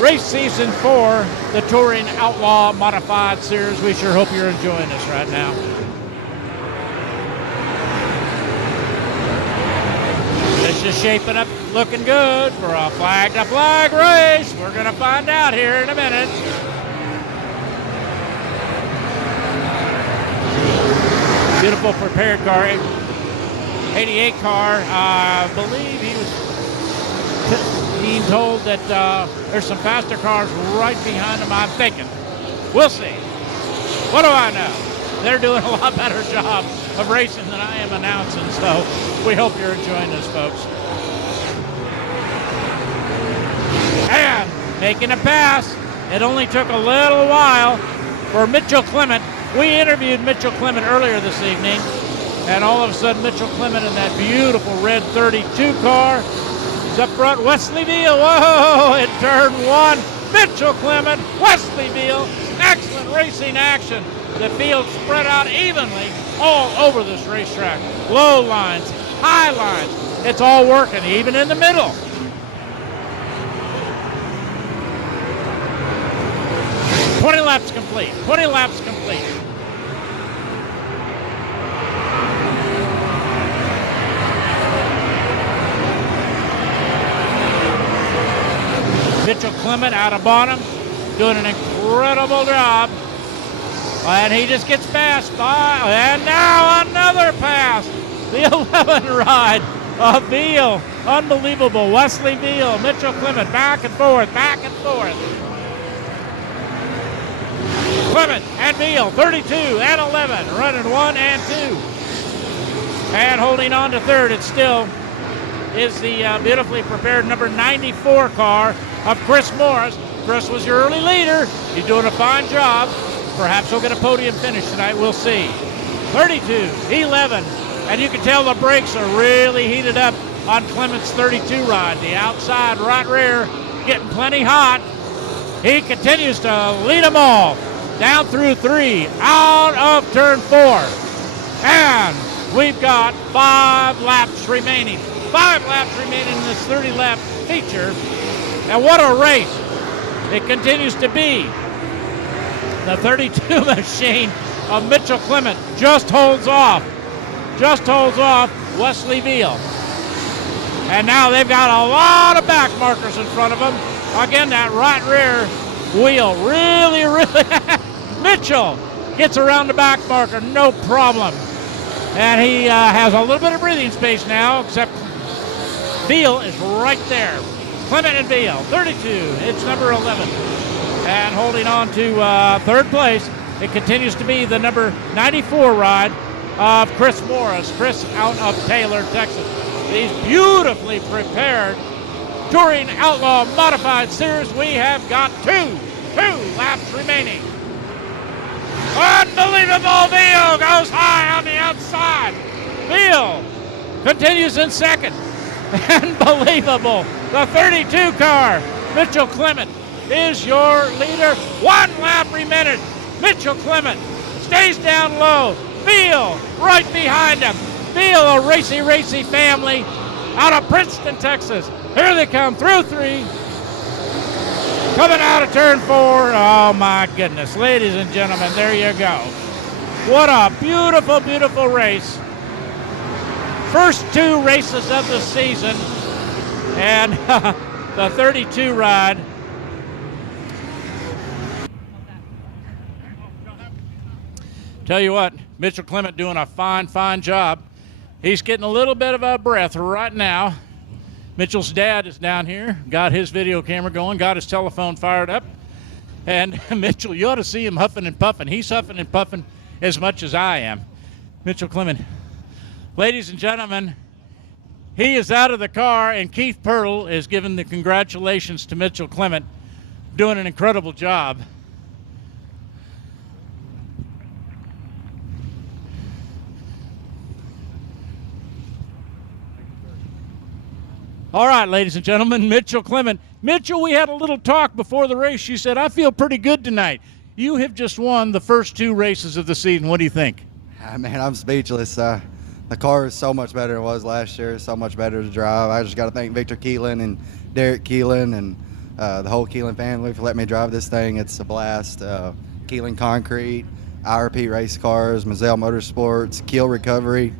race season for the Touring Outlaw Modified Series. We sure hope you're enjoying this right now. This is shaping up, looking good for a flag-to-flag race. We're going to find out here in a minute. Beautiful prepared car, 88 car. I believe he was being told that there's some faster cars right behind him, I'm thinking. We'll see. What do I know? They're doing a lot better job of racing than I am announcing, so we hope you're enjoying this, folks. And making a pass. It only took a little while for Mitchell Clement. We interviewed Mitchell Clement earlier this evening, and all of a sudden Mitchell Clement in that beautiful red 32 car is up front. Wesley Beal, whoa, in turn one. Mitchell Clement, Wesley Beal, excellent racing action. The field spread out evenly all over this racetrack. Low lines, high lines, it's all working, even in the middle. "20 laps complete, 20 laps complete. Mitchell Clement out of bottom, doing an incredible job. And he just gets passed by, and now another pass. The 11 ride of Beal, unbelievable. Wesley Beal, Mitchell Clement, back and forth, back and forth. Clement and Beal, 32 and 11, running 1 and 2. And holding on to third, it still is the beautifully prepared number 94 car of Chris Morris. Chris was your early leader. He's doing a fine job. Perhaps he'll get a podium finish tonight. We'll see. 32, 11, and you can tell the brakes are really heated up on Clement's 32 ride. The outside right rear getting plenty hot. He continues to lead them all down through 3, out of turn 4. And we've got 5 laps remaining. 5 laps remaining in this 30-lap feature. And what a race it continues to be. The 32 machine of Mitchell Clement just holds off. Just holds off Wesley Beal. And now they've got a lot of back markers in front of them. Again, that right rear wheel really Mitchell gets around the back marker, no problem. And he has a little bit of breathing space now, except Beal is right there. Clement and Beal, 32, it's number 11. And holding on to third place, it continues to be the number 94 ride of Chris Morris. Chris out of Taylor, Texas. These beautifully prepared Touring Outlaw Modified Series. We have got two laps remaining. Unbelievable. Beal goes high on the outside. Beal continues in second. Unbelievable. The 32 car, Mitchell Clement, is your leader. 1 lap remaining. Mitchell Clement stays down low. Beal right behind him. Beal, a racy family out of Princeton, Texas. Here they come through 3. Coming out of turn 4. Oh my goodness. Ladies and gentlemen, there you go. What a beautiful, beautiful race. First 2 races of the season. And the 32 ride. Tell you what, Mitchell Clement doing a fine job. He's getting a little bit of a breath right now. Mitchell's dad is down here, got his video camera going, got his telephone fired up. And Mitchell, you ought to see him huffing and puffing. He's huffing and puffing as much as I am. Mitchell Clement. Ladies and gentlemen, he is out of the car, and Keith Pirtle is giving the congratulations to Mitchell Clement, doing an incredible job. All right, ladies and gentlemen, Mitchell Clement. Mitchell, we had a little talk before the race. You said, I feel pretty good tonight. You have just won the first 2 races of the season. What do you think? Man, I'm speechless. The car is so much better than it was last year, so much better to drive. I just got to thank Victor Keelan and Derek Keelan and the whole Keelan family for letting me drive this thing. It's a blast. Keelan Concrete, IRP Race Cars, Mazzell Motorsports, Keel Recovery,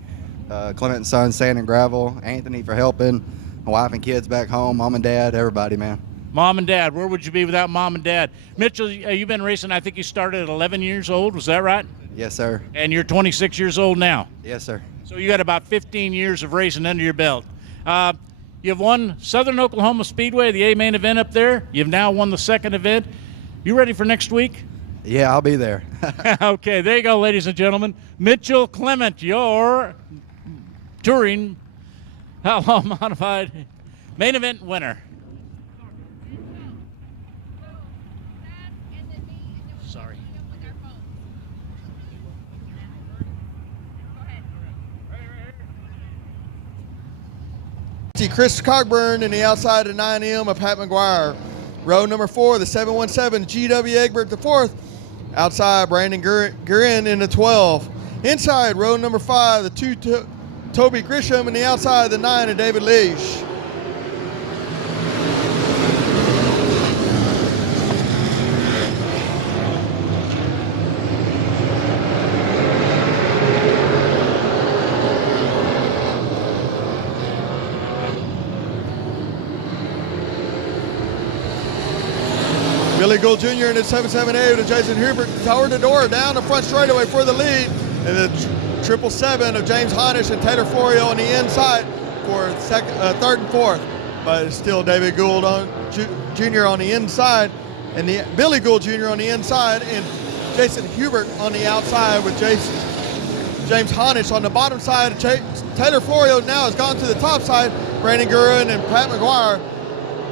Clement & Sons Sand and Gravel, Anthony for helping, my wife and kids back home, mom and dad, everybody, man. Mom and dad. Where would you be without mom and dad? Mitchell, you've been racing, I think you started at 11 years old. Was that right? Yes, sir. And you're 26 years old now. Yes, sir. So you got about 15 years of racing under your belt. You've won Southern Oklahoma Speedway, the A main event up there. You've now won the second event. You ready for next week? Yeah, I'll be there. Okay, there you go, ladies and gentlemen. Mitchell Clement, your touring Outlaw Modified main event winner. Sorry. See Chris Cogburn in the outside of 9M of Pat McGuire. Row number 4, the 717, G.W. Egbert the 4th. Outside, Brandon Guerin in the 12. Inside, row number 5, the 2, Toby Grisham, and the outside, the 9, of David Leash. Billy Gould Jr. in the 778 of Jason Hubert, door to door down the front straightaway for the lead. And the 777 of James Honish and Taylor Florio on the inside for third and fourth. But it's still David Gould Jr. on the inside, and the Billy Gould Jr. on the inside, and Jason Hubert on the outside with James Honish on the bottom side. Taylor Florio now has gone to the top side. Brandon Guerin and Pat McGuire,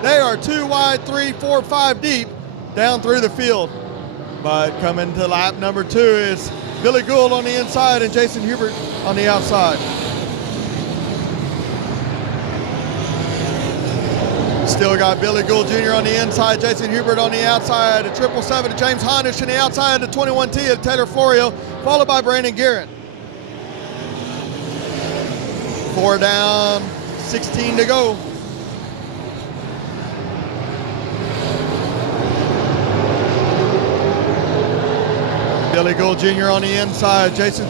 they are 2 wide, 3, 4, 5 deep down through the field. But coming to lap number 2 is Billy Gould on the inside and Jason Hubert on the outside. Still got Billy Gould Jr. on the inside, Jason Hubert on the outside, a 777 to James Honish, and the outside, the 21T of Taylor Florio, followed by Brandon Guerin. 4 down, 16 to go. Billy Gould Jr. on the inside, Jason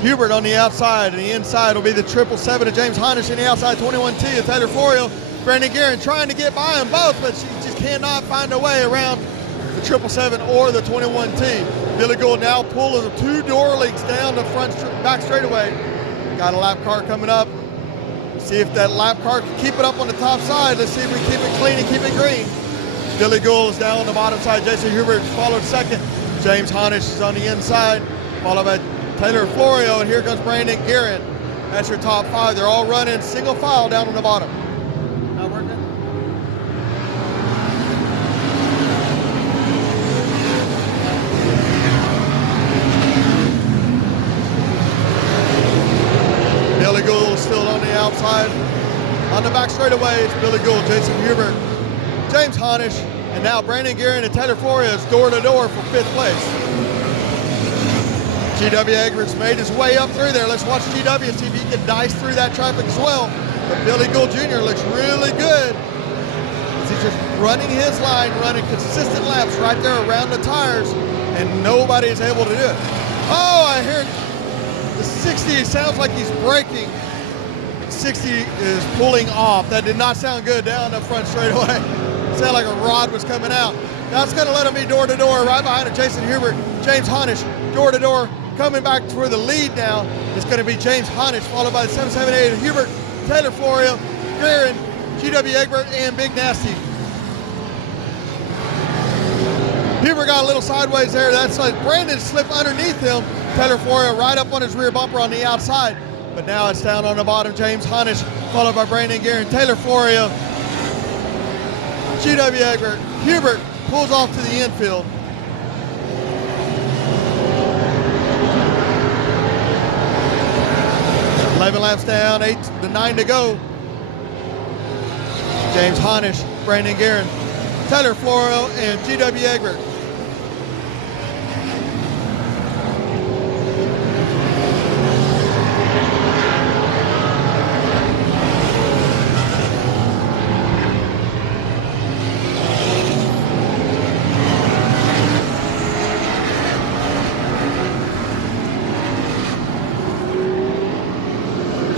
Hubert on the outside, and the inside will be the 777 of James Honish, and the outside 21T of Taylor Florio. Brandon Guerin trying to get by them both, but she just cannot find a way around the 777 or the 21T. Billy Gould now pulling the 2 door links down the back straightaway. Got a lap car coming up. See if that lap car can keep it up on the top side. Let's see if we can keep it clean and keep it green. Billy Gould is down on the bottom side. Jason Hubert followed second. James Honish is on the inside, followed by Taylor Florio, and here comes Brandon Guerin. That's your top 5. They're all running single file down on the bottom. Not working? Billy Gould is still on the outside. On the back straightaway, it's Billy Gould, Jason Hubert, James Honish, and now Brandon Guerin and Taylor Florio is door to door for 5th place. G.W. Egbert's made his way up through there. Let's watch G.W. see if he can dice through that traffic as well. But Billy Gould Jr. looks really good. He's just running his line, running consistent laps right there around the tires, and nobody is able to do it. Oh, I hear the 60 sounds like he's braking. 60 is pulling off. That did not sound good down the front straightaway. Sounded like a rod was coming out. That's going to let him be door to door right behind it. Jason Hubert, James Honish, door to door. Coming back for the lead now is going to be James Honish, followed by the 778 Hubert, Taylor Florio, Guerin, GW Egbert and Big Nasty. Huber got a little sideways there. That's like Brandon slipped underneath him. Taylor Florio right up on his rear bumper on the outside. But now it's down on the bottom. James Honish followed by Brandon Guerin. Taylor Florio. GW Egbert. Hubert pulls off to the infield. Eleven laps down, 8 to 9 to go. James Honish, Brandon Guerin, Taylor Florio, and GW Egbert.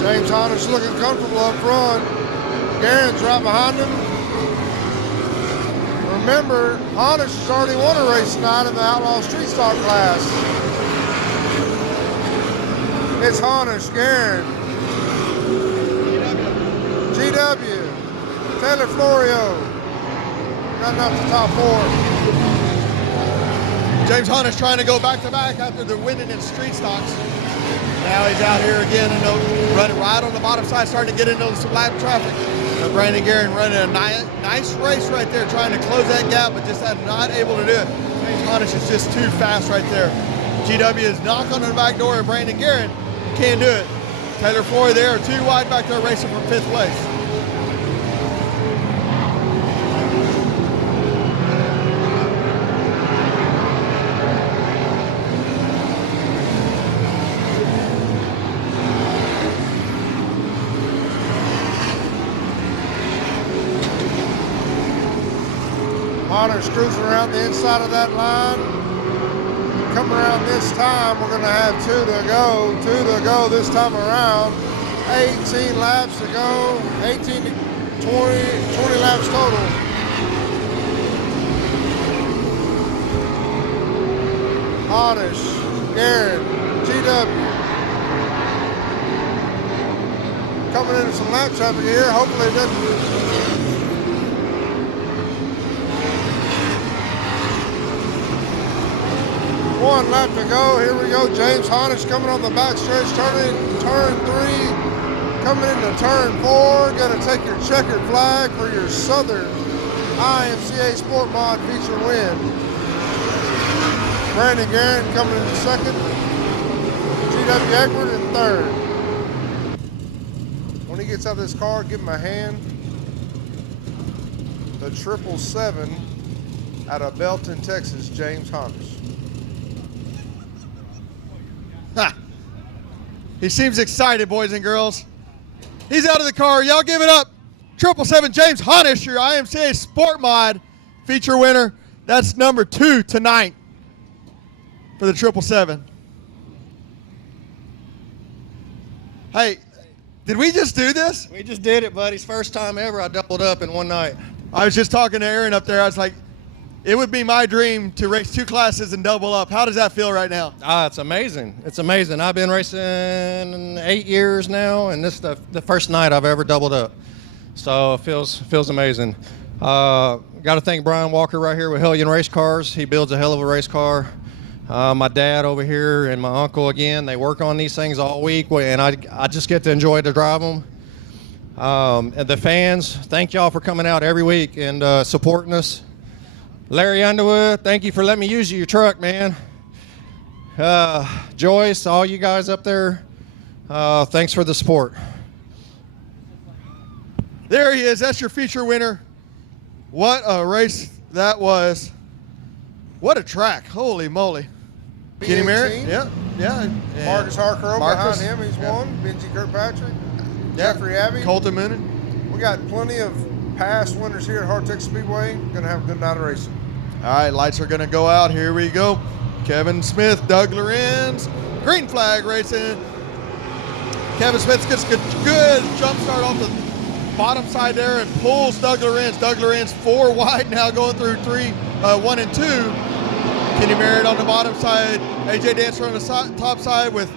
James Honish looking comfortable up front. Guerin's right behind him. Remember, Honish has already won a race tonight in the Outlaw Street Stock class. It's Honish, Guerin, GW, Taylor Florio, running up the top 4. James Honish trying to go back-to-back after the winning in street stocks. Now he's out here again and running right on the bottom side, starting to get into some lap traffic. Brandon Guerin running a nice race right there, trying to close that gap, but just not able to do it. James Honish is just too fast right there. GW is knocking on the back door of Brandon Guerin. Can't do it. Taylor Floyd there, too wide back there, racing from 5th place. Honish cruising around the inside of that line. Coming around this time, we're going to have 2 to go this time around. 18 laps to go, 18 to 20 laps total. Honish, Guerin, GW. Coming into some lap traffic here. Hopefully it doesn't. 1 lap to go. Here we go. James Honish coming on the back stretch, turning turn 3, coming into turn 4. Going to take your checkered flag for your Southern IMCA Sport Mod feature win. Brandon Guerin coming in 2nd. GW Egbert in 3rd. When he gets out of this car, give him a hand. The 777 out of Belton, Texas, James Honish. Ha. He seems excited, boys and girls. He's out of the car. Y'all give it up. 777 James Honish, your IMCA Sport Mod feature winner. That's number 2 tonight for the 777. Hey, did we just do this? We just did it, buddy. It's first time ever I doubled up in one night. I was just talking to Aaron up there. I was like, it would be my dream to race 2 classes and double up. How does that feel right now? It's amazing. It's amazing. I've been racing 8 years now, and this is the first night I've ever doubled up. So it feels amazing. Got to thank Brian Walker right here with Hellion Race Cars. He builds a hell of a race car. My dad over here and my uncle again, they work on these things all week, and I just get to enjoy to drive them. And the fans, thank y'all for coming out every week and supporting us. Larry Underwood, thank you for letting me use your truck, man. Joyce, all you guys up there, thanks for the support. There he is. That's your feature winner. What a race that was. What a track. Holy moly. Kenny Merritt. Yeah. And Marcus Harker Marcus, behind him. He's won. Benji Kirkpatrick. Yeah. Jeffrey Abbey. Colton Moonen. We got plenty of past winners here at Hardtech Speedway. Going to have a good night of racing. All right, lights are going to go out. Here we go. Kevin Smith, Doug Lorenz, green flag racing. Kevin Smith gets a good jump start off the bottom side there and pulls Doug Lorenz. Doug Lorenz 4 wide now going through 1 and 2. Kenny Merritt on the bottom side. AJ Dancer on the top side with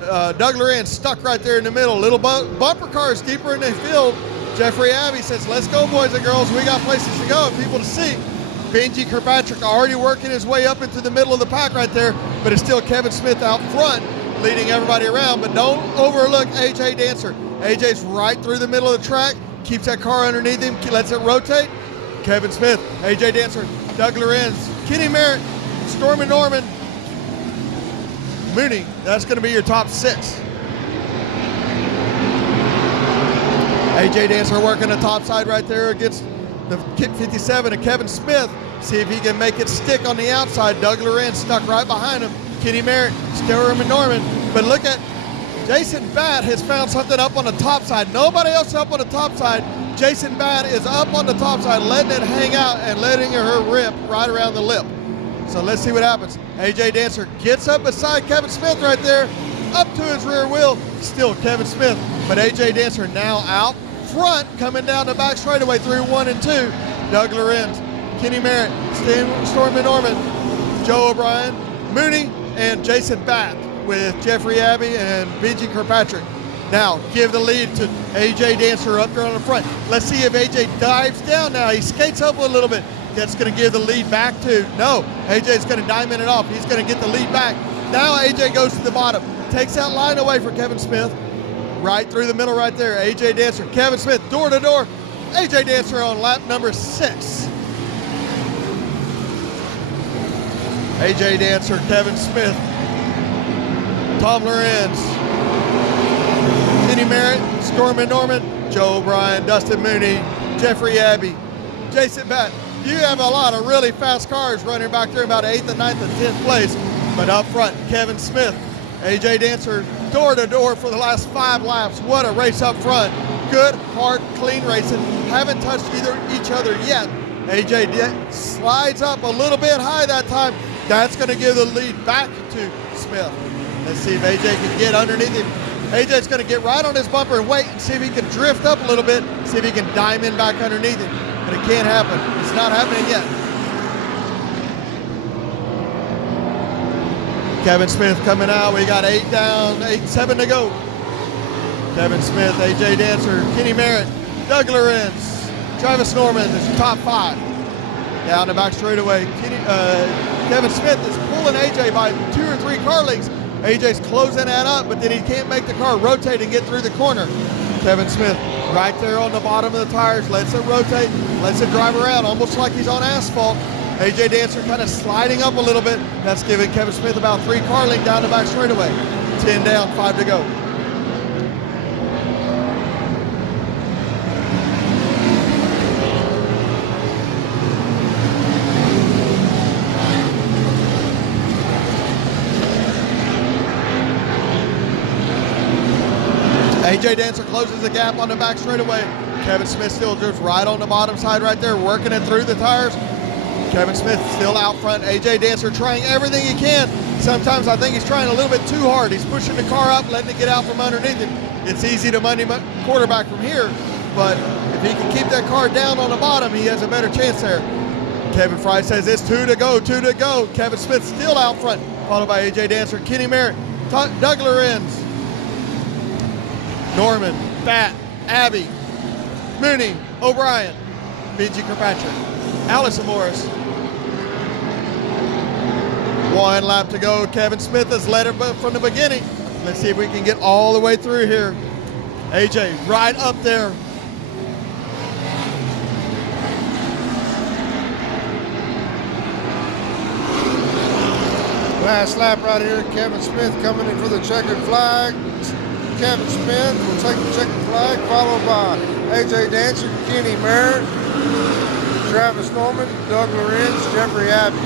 Doug Lorenz stuck right there in the middle. Little bumper cars deeper in the field. Jeffrey Abbey says, let's go, boys and girls. We got places to go and people to see. Benji Kirkpatrick already working his way up into the middle of the pack right there, but it's still Kevin Smith out front, leading everybody around. But don't overlook AJ Dancer. AJ's right through the middle of the track, keeps that car underneath him, lets it rotate. Kevin Smith, AJ Dancer, Doug Lorenz, Kenny Merritt, Stormy Norman, Mooney. That's going to be your top 6. AJ Dancer working the top side right there against the Kit 57 of Kevin Smith. See if he can make it stick on the outside. Doug Lorenz stuck right behind him. Kenny Merritt, Stormy Norman. But look at Jason Batt has found something up on the top side. Nobody else up on the top side. Jason Batt is up on the top side, letting it hang out and letting her rip right around the lip. So let's see what happens. AJ Dancer gets up beside Kevin Smith right there, up to his rear wheel. Still Kevin Smith, but AJ Dancer now out front, coming down the back straightaway through 1 and 2. Doug Lorenz, Kenny Merritt, Stormy Norman, Joe O'Brien, Mooney, and Jason Batt with Jeffrey Abbey and Benji Kirkpatrick. Now give the lead to AJ Dancer up there on the front. Let's see if AJ dives down now. He skates up a little bit. That's going to give the lead back to, no, AJ's going to diamond it off. He's going to get the lead back. Now AJ goes to the bottom, takes that line away for Kevin Smith. Right through the middle right there, AJ Dancer, Kevin Smith, door to door. AJ Dancer on lap number 6. AJ Dancer, Kevin Smith, Tom Lorenz, Kenny Merritt, Stormy Norman, Joe O'Brien, Dustin Mooney, Jeffrey Abbey, Jason Batt. You have a lot of really fast cars running back there about 8th and 9th and 10th place. But up front, Kevin Smith, AJ Dancer, door to door for the last 5 laps. What a race up front. Good, hard, clean racing. Haven't touched each other yet. AJ slides up a little bit high that time. That's going to give the lead back to Smith. Let's see if AJ can get underneath him. AJ's going to get right on his bumper and wait and see if he can drift up a little bit, see if he can diamond back underneath him. But it can't happen. It's not happening yet. Kevin Smith coming out. We got 8 down, 7 to go. Kevin Smith, AJ Dancer, Kenny Merritt, Doug Lorenz, Travis Norman is top 5. Down the back straightaway. Kevin Smith is pulling AJ by 2 or 3 car lengths. AJ's closing that up, but then he can't make the car rotate and get through the corner. Kevin Smith right there on the bottom of the tires, lets it rotate, lets it drive around, almost like he's on asphalt. AJ Dancer kind of sliding up a little bit. That's giving Kevin Smith about 3 car lengths down the back straightaway. 10 down, 5 to go. AJ Dancer closes the gap on the back straightaway. Kevin Smith still drifts right on the bottom side right there, working it through the tires. Kevin Smith still out front. AJ Dancer trying everything he can. Sometimes I think he's trying a little bit too hard. He's pushing the car up, letting it get out from underneath him. It's easy to money quarterback from here, but if he can keep that car down on the bottom, he has a better chance there. Kevin Fry says it's 2 to go, 2 to go. Kevin Smith still out front, followed by AJ Dancer, Kenny Merritt, Doug Lorenz, Norman, Batt, Abbey, Mooney, O'Brien, Benji Kirkpatrick, Allison Morris. 1 lap to go. Kevin Smith has led it from the beginning. Let's see if we can get all the way through here. AJ right up there. Last lap right here, Kevin Smith coming in for the checkered flag. Kevin Smith will take the checkered flag, followed by AJ Dancer, Kenny Merritt, Travis Norman, Doug Lorenz, Jeffrey Abbey.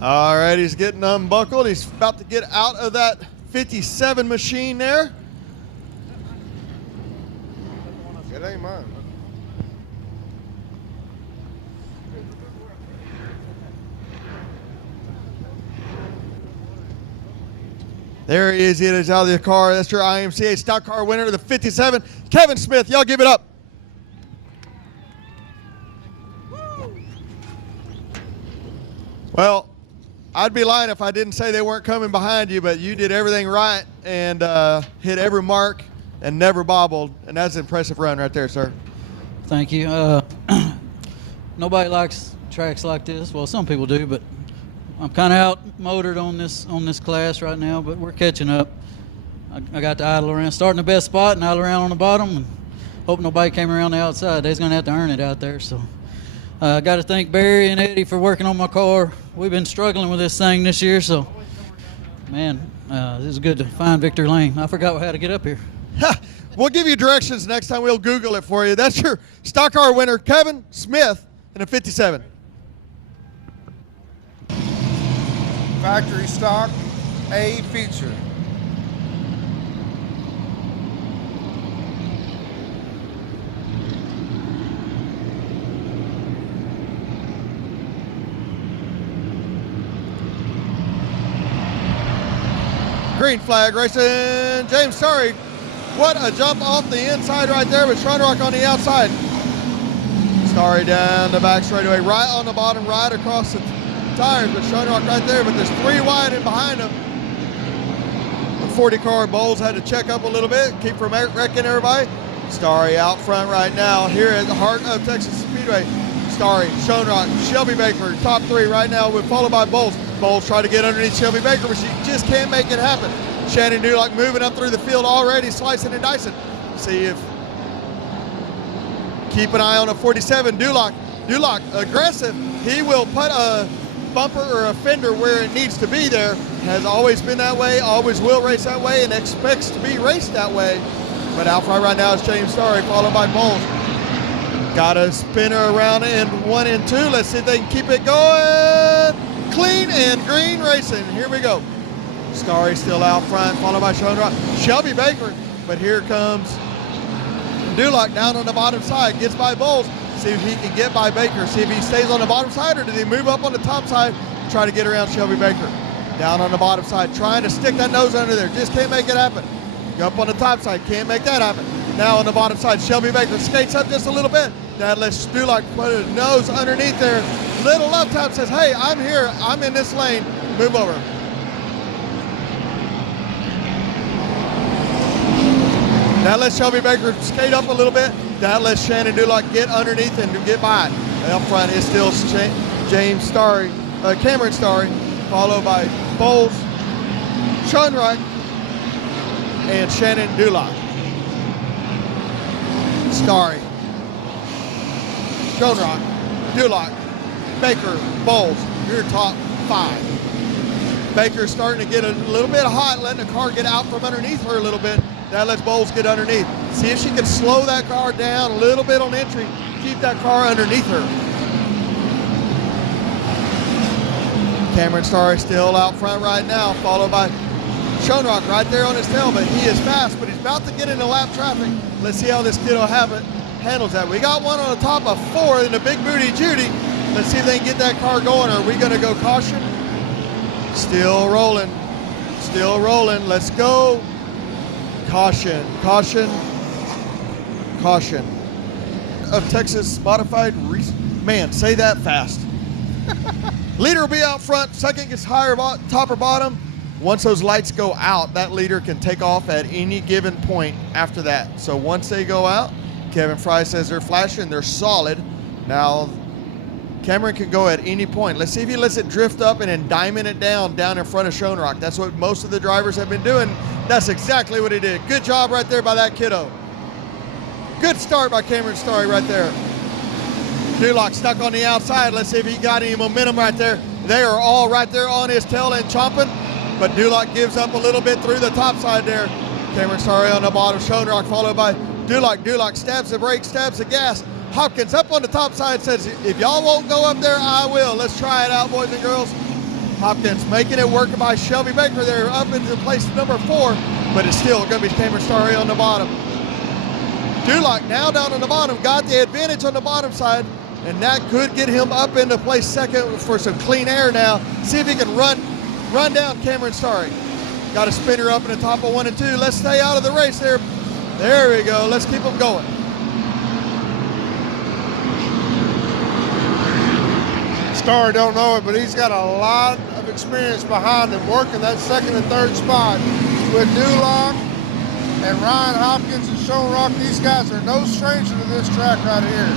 All right, he's getting unbuckled. He's about to get out of that 57 machine there. It ain't mine. There he is. He is out of the car. That's your IMCA stock car winner of the 57, Kevin Smith. Y'all give it up. Well, I'd be lying if I didn't say they weren't coming behind you, but you did everything right and hit every mark and never bobbled, and that's an impressive run right there, sir. Thank you. Nobody likes tracks like this. Well, some people do, but I'm kind of outmotored on this class right now, but we're catching up. I got to idle around, starting the best spot and idle around on the bottom, and hope nobody came around the outside. They's going to have to earn it out there. So I got to thank Barry and Eddie for working on my car. We've been struggling with this thing this year, so, man, this is good to find Victor Lane. I forgot how to get up here. We'll give you directions next time. We'll Google it for you. That's your stock car winner, Kevin Smith, in a 57. Factory stock, A feature. Green flag racing. James, sorry. What a jump off the inside right there with Schrock on the outside. Starry down the back straightaway, right on the bottom, right across the tires with Schrock right there, but there's 3 wide in behind him. The 40 car Bowles had to check up a little bit, keep from wrecking everybody. Starry out front right now here at the heart of Texas Speedway. Starry, Schoenrock, Shelby Baker, top 3 right now, followed by Bowles. Bowles try to get underneath Shelby Baker, but she just can't make it happen. Shannon Dulock moving up through the field already, slicing and dicing. See if, keep an eye on a 47, Dulock aggressive. He will put a bumper or a fender where it needs to be there. Has always been that way, always will race that way, and expects to be raced that way. But out front right now is James Starry, followed by Bowles. Got a spinner around in 1 and 2. Let's see if they can keep it going. Clean and green racing. Here we go. Starry still out front, followed by Shelby Baker. But here comes Dulock down on the bottom side. Gets by Bowles. See if he can get by Baker. See if he stays on the bottom side, or does he move up on the top side and try to get around Shelby Baker. Down on the bottom side, trying to stick that nose under there. Just can't make it happen. Go up on the top side, can't make that happen. Now on the bottom side, Shelby Baker skates up just a little bit. That lets Dulock put his nose underneath there. Little love tap says, hey, I'm here, I'm in this lane, move over. That lets Shelby Baker skate up a little bit. That lets Shannon Dulock get underneath and get by. Up front is still James Starry, Cameron Starry, followed by Bowles, Schoenrock, and Shannon Dulock. Starry, Schoenrock, Dulock, Baker, Bowles, your top 5. Baker's starting to get a little bit hot, letting the car get out from underneath her a little bit. That lets Bowles get underneath. See if she can slow that car down a little bit on entry, keep that car underneath her. Cameron Starry still out front right now, followed by Schoenrock right there on his tail, but he is fast, but he's about to get into lap traffic. Let's see how this kiddo handles that. We got one on the top of 4 in the Big Booty Judy. Let's see if they can get that car going. Are we going to go caution? Still rolling. Still rolling. Let's go. Caution. Caution. Caution. Of Texas modified. Man, say that fast. Leader will be out front. Second gets higher, top or bottom. Once those lights go out, that leader can take off at any given point after that. So once they go out, Kevin Fry says they're flashing, they're solid. Now, Cameron can go at any point. Let's see if he lets it drift up and then diamond it down in front of Schoenrock. That's what most of the drivers have been doing. That's exactly what he did. Good job right there by that kiddo. Good start by Cameron Starry right there. Dulock stuck on the outside. Let's see if he got any momentum right there. They are all right there on his tail and chomping, but Dulock gives up a little bit through the top side there. Cameron Starry on the bottom, Schoenrock followed by Dulock. Dulock stabs the brake, stabs the gas. Hopkins up on the top side says, if y'all won't go up there, I will. Let's try it out, boys and girls. Hopkins making it work by Shelby Baker there up into place number 4, but it's still going to be Cameron Starry on the bottom. Dulock now down on the bottom, got the advantage on the bottom side, and that could get him up into place second for some clean air now. See if he can run down Cameron Starry. Got a spinner up in the top of 1 and 2. Let's stay out of the race there. There we go. Let's keep them going. Starry don't know it, but he's got a lot of experience behind him working that second and third spot with Dulock And Ryan Hopkins and Sean Rock, these guys are no stranger to this track right here.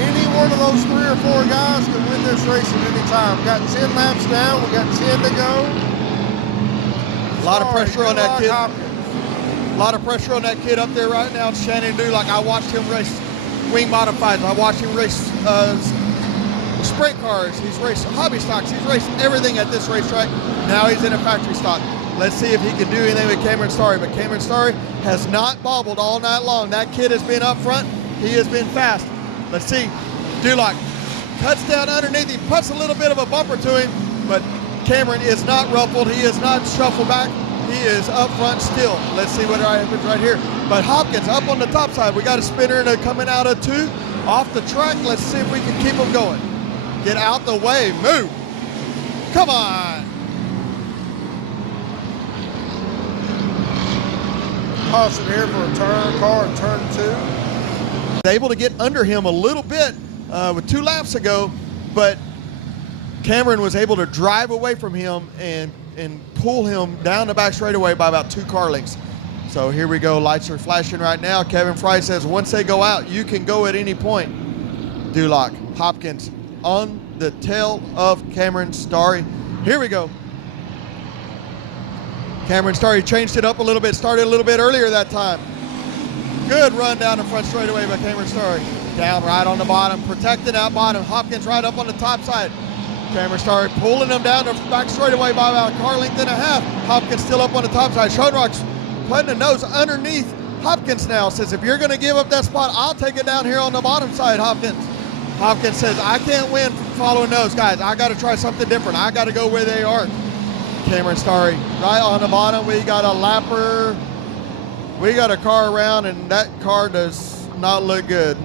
Any one of those 3 or 4 guys can win this race at any time. We got 10 laps down, we got 10 to go. A lot of pressure on that kid. Hopkins. A lot of pressure on that kid up there right now. Shannon Dulac, I watched him race wing modifieds. I watched him race sprint cars. He's raced hobby stocks. He's raced everything at this racetrack. Now he's in a factory stock. Let's see if he can do anything with Cameron Starry. But Cameron Starry has not bobbled all night long. That kid has been up front. He has been fast. Let's see. Dulac cuts down underneath. He puts a little bit of a bumper to him, but Cameron is not ruffled. He is not shuffled back. He is up front still. Let's see what happens right here. But Hopkins up on the top side. We got a spinner and coming out of 2 off the track. Let's see if we can keep him going. Get out the way. Move. Come on. Caution here for a turn car in turn 2. Able to get under him a little bit with 2 laps ago, but Cameron was able to drive away from him and pull him down the back straightaway by about 2 car lengths. So here we go. Lights are flashing right now. Kevin Fry says once they go out, you can go at any point. Dulac, Hopkins on the tail of Cameron Starry. Here we go. Cameron Starry changed it up a little bit, started a little bit earlier that time. Good run down the front straightaway by Cameron Starry. Down right on the bottom, protecting that bottom. Hopkins right up on the top side. Cameron Starry pulling him down the back straightaway by about a car length and a half. Hopkins still up on the top side. Schoenrock's putting the nose underneath Hopkins now. Says, if you're going to give up that spot, I'll take it down here on the bottom side, Hopkins. Hopkins says, I can't win following those guys. I got to try something different. I got to go where they are. Cameron Starry right on the bottom. We got a lapper. We got a car around, and that car does not look good.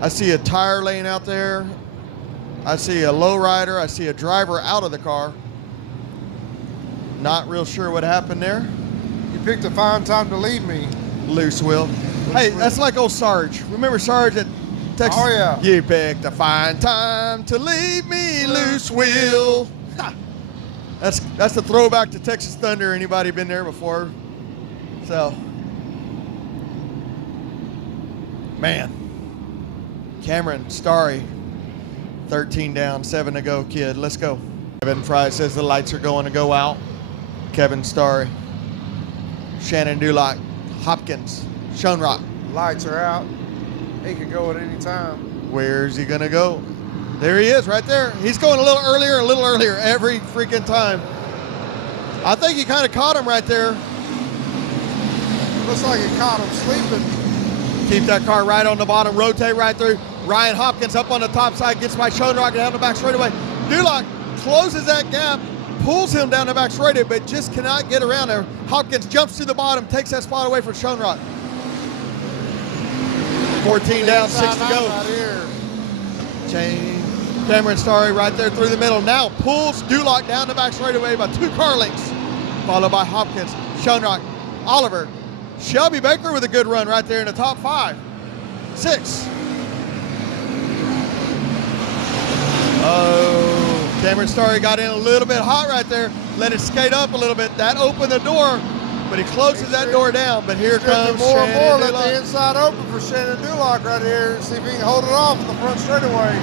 I see a tire laying out there. I see a lowrider. I see a driver out of the car. Not real sure what happened there. You picked a fine time to leave me. Loose wheel. Hey, that's like old Sarge. Remember Sarge at Texas? Oh, yeah. You picked a fine time to leave me, loose wheel. Ha. That's a throwback to Texas Thunder. Anybody been there before? So, man. Cameron Starry, 13 down, 7 to go, kid. Let's go. Kevin Fry says the lights are going to go out. Kevin Starry, Shannon Dulac, Hopkins, Schoenrock. Lights are out. He can go at any time. Where's he going to go? There he is right there. He's going a little earlier every freaking time. I think he kind of caught him right there. Looks like he caught him sleeping. Keep that car right on the bottom, rotate right through. Ryan Hopkins up on the top side, gets by Schoenrock down the back straightaway. Dulac closes that gap, pulls him down the back straightaway, but just cannot get around there. Hopkins jumps to the bottom, takes that spot away from Schoenrock. 14 down, 6 to go. Right here. Cameron Starry right there through the middle. Now pulls Dulac down the back straightaway by 2 car lengths, followed by Hopkins, Schoenrock, Oliver, Shelby Baker with a good run right there in the top 5. 6. Oh, Cameron Starry got in a little bit hot right there. Let it skate up a little bit. That opened the door, but he closes that door down. But here comes more and more. Shannon Let the inside open for Shannon Dulac right here. See if he can hold it off in the front straightaway.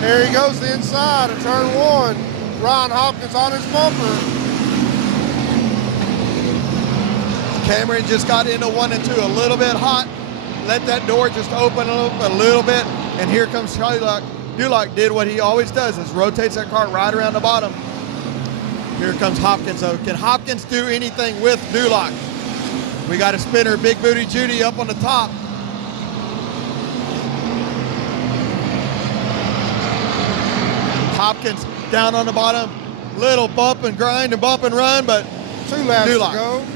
Here he goes the inside of turn 1. Ryan Hopkins on his bumper. Cameron just got into 1 and 2 a little bit hot. Let that door just open a little bit. And here comes Dulac. Dulac did what he always does, is rotates that car right around the bottom. Here comes Hopkins though. Can Hopkins do anything with Dulac? We got a spinner, Big Booty Judy up on the top. Hopkins down on the bottom. Little bump and grind and bump and run, but 2 laps Dulac. to go.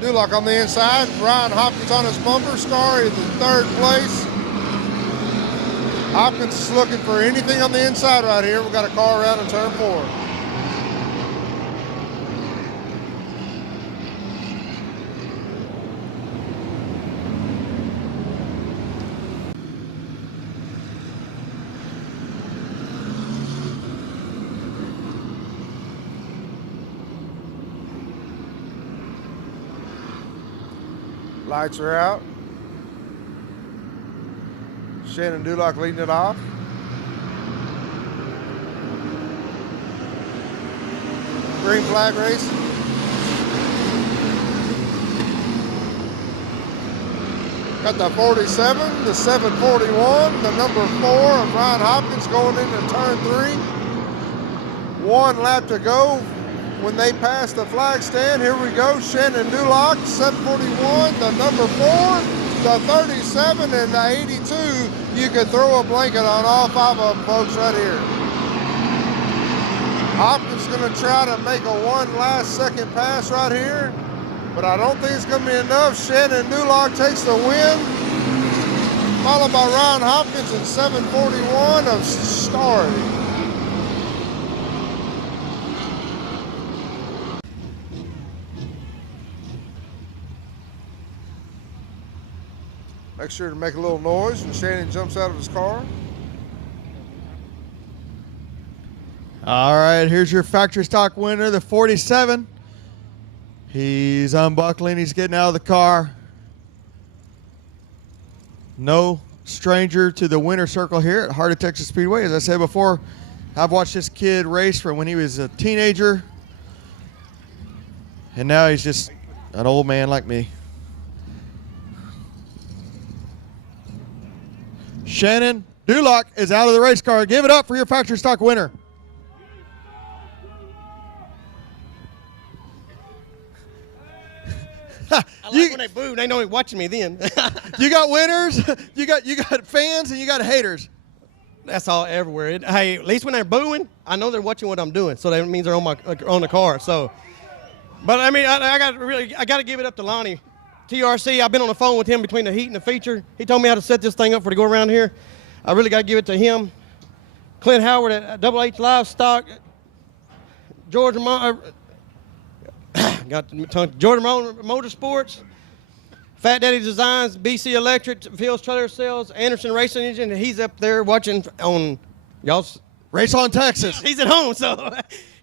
Dulac on the inside. Ryan Hopkins on his bumper. Starry in the 3rd place. Hopkins is looking for anything on the inside right here. We've got a car around in turn 4. Lights are out. Shannon Dulock leading it off. Green flag racing. Got the 47, the 741, the number 4 of Ryan Hopkins going into turn 3. 1 lap to go when they pass the flag stand. Here we go. Shannon Dulock, 741, the number 4, the 37, and the 82. You could throw a blanket on all 5 of them, folks, right here. Hopkins going to try to make a one last second pass right here, but I don't think it's going to be enough. Shannon Dulock takes the win, followed by Ryan Hopkins in 741 of Story. Make sure to make a little noise when Shannon jumps out of his car. All right, here's your factory stock winner, the 47. He's unbuckling, he's getting out of the car. No stranger to the winner circle here at Heart of Texas Speedway. As I said before, I've watched this kid race from when he was a teenager, and now he's just an old man like me. Shannon Dulock is out of the race car. Give it up for your factory stock winner. I like when they boo. They know they're watching me then. You got winners, you got fans, and you got haters. That's all everywhere. Hey, at least when they're booing, I know they're watching what I'm doing, so that means they're on the car. So, but I mean, I got to give it up to Lonnie, TRC. I've been on the phone with him between the heat and the feature. He told me how to set this thing up for to go around here. I really got to give it to him. Clint Howard at Double H Livestock, Georgia Motorsports, Fat Daddy Designs, BC Electric, Phil's Trailer Sales, Anderson Racing Engine, and he's up there watching on y'all's Race on Texas. He's at home, so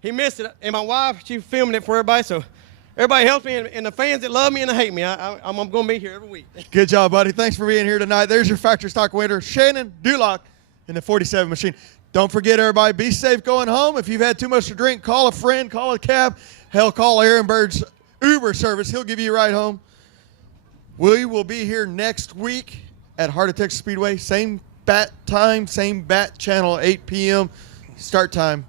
he missed it. And my wife, she filming it for everybody, so everybody helps me, and the fans that love me and that hate me, I'm going to be here every week. Good job, buddy. Thanks for being here tonight. There's your factory stock winner, Shannon Dulock in the 47 machine. Don't forget, everybody, be safe going home. If you've had too much to drink, call a friend, call a cab. Hell, call Aaron Bird's Uber service. He'll give you a ride home. We will be here next week at Heart of Texas Speedway. Same bat time, same bat channel, 8 p.m. start time.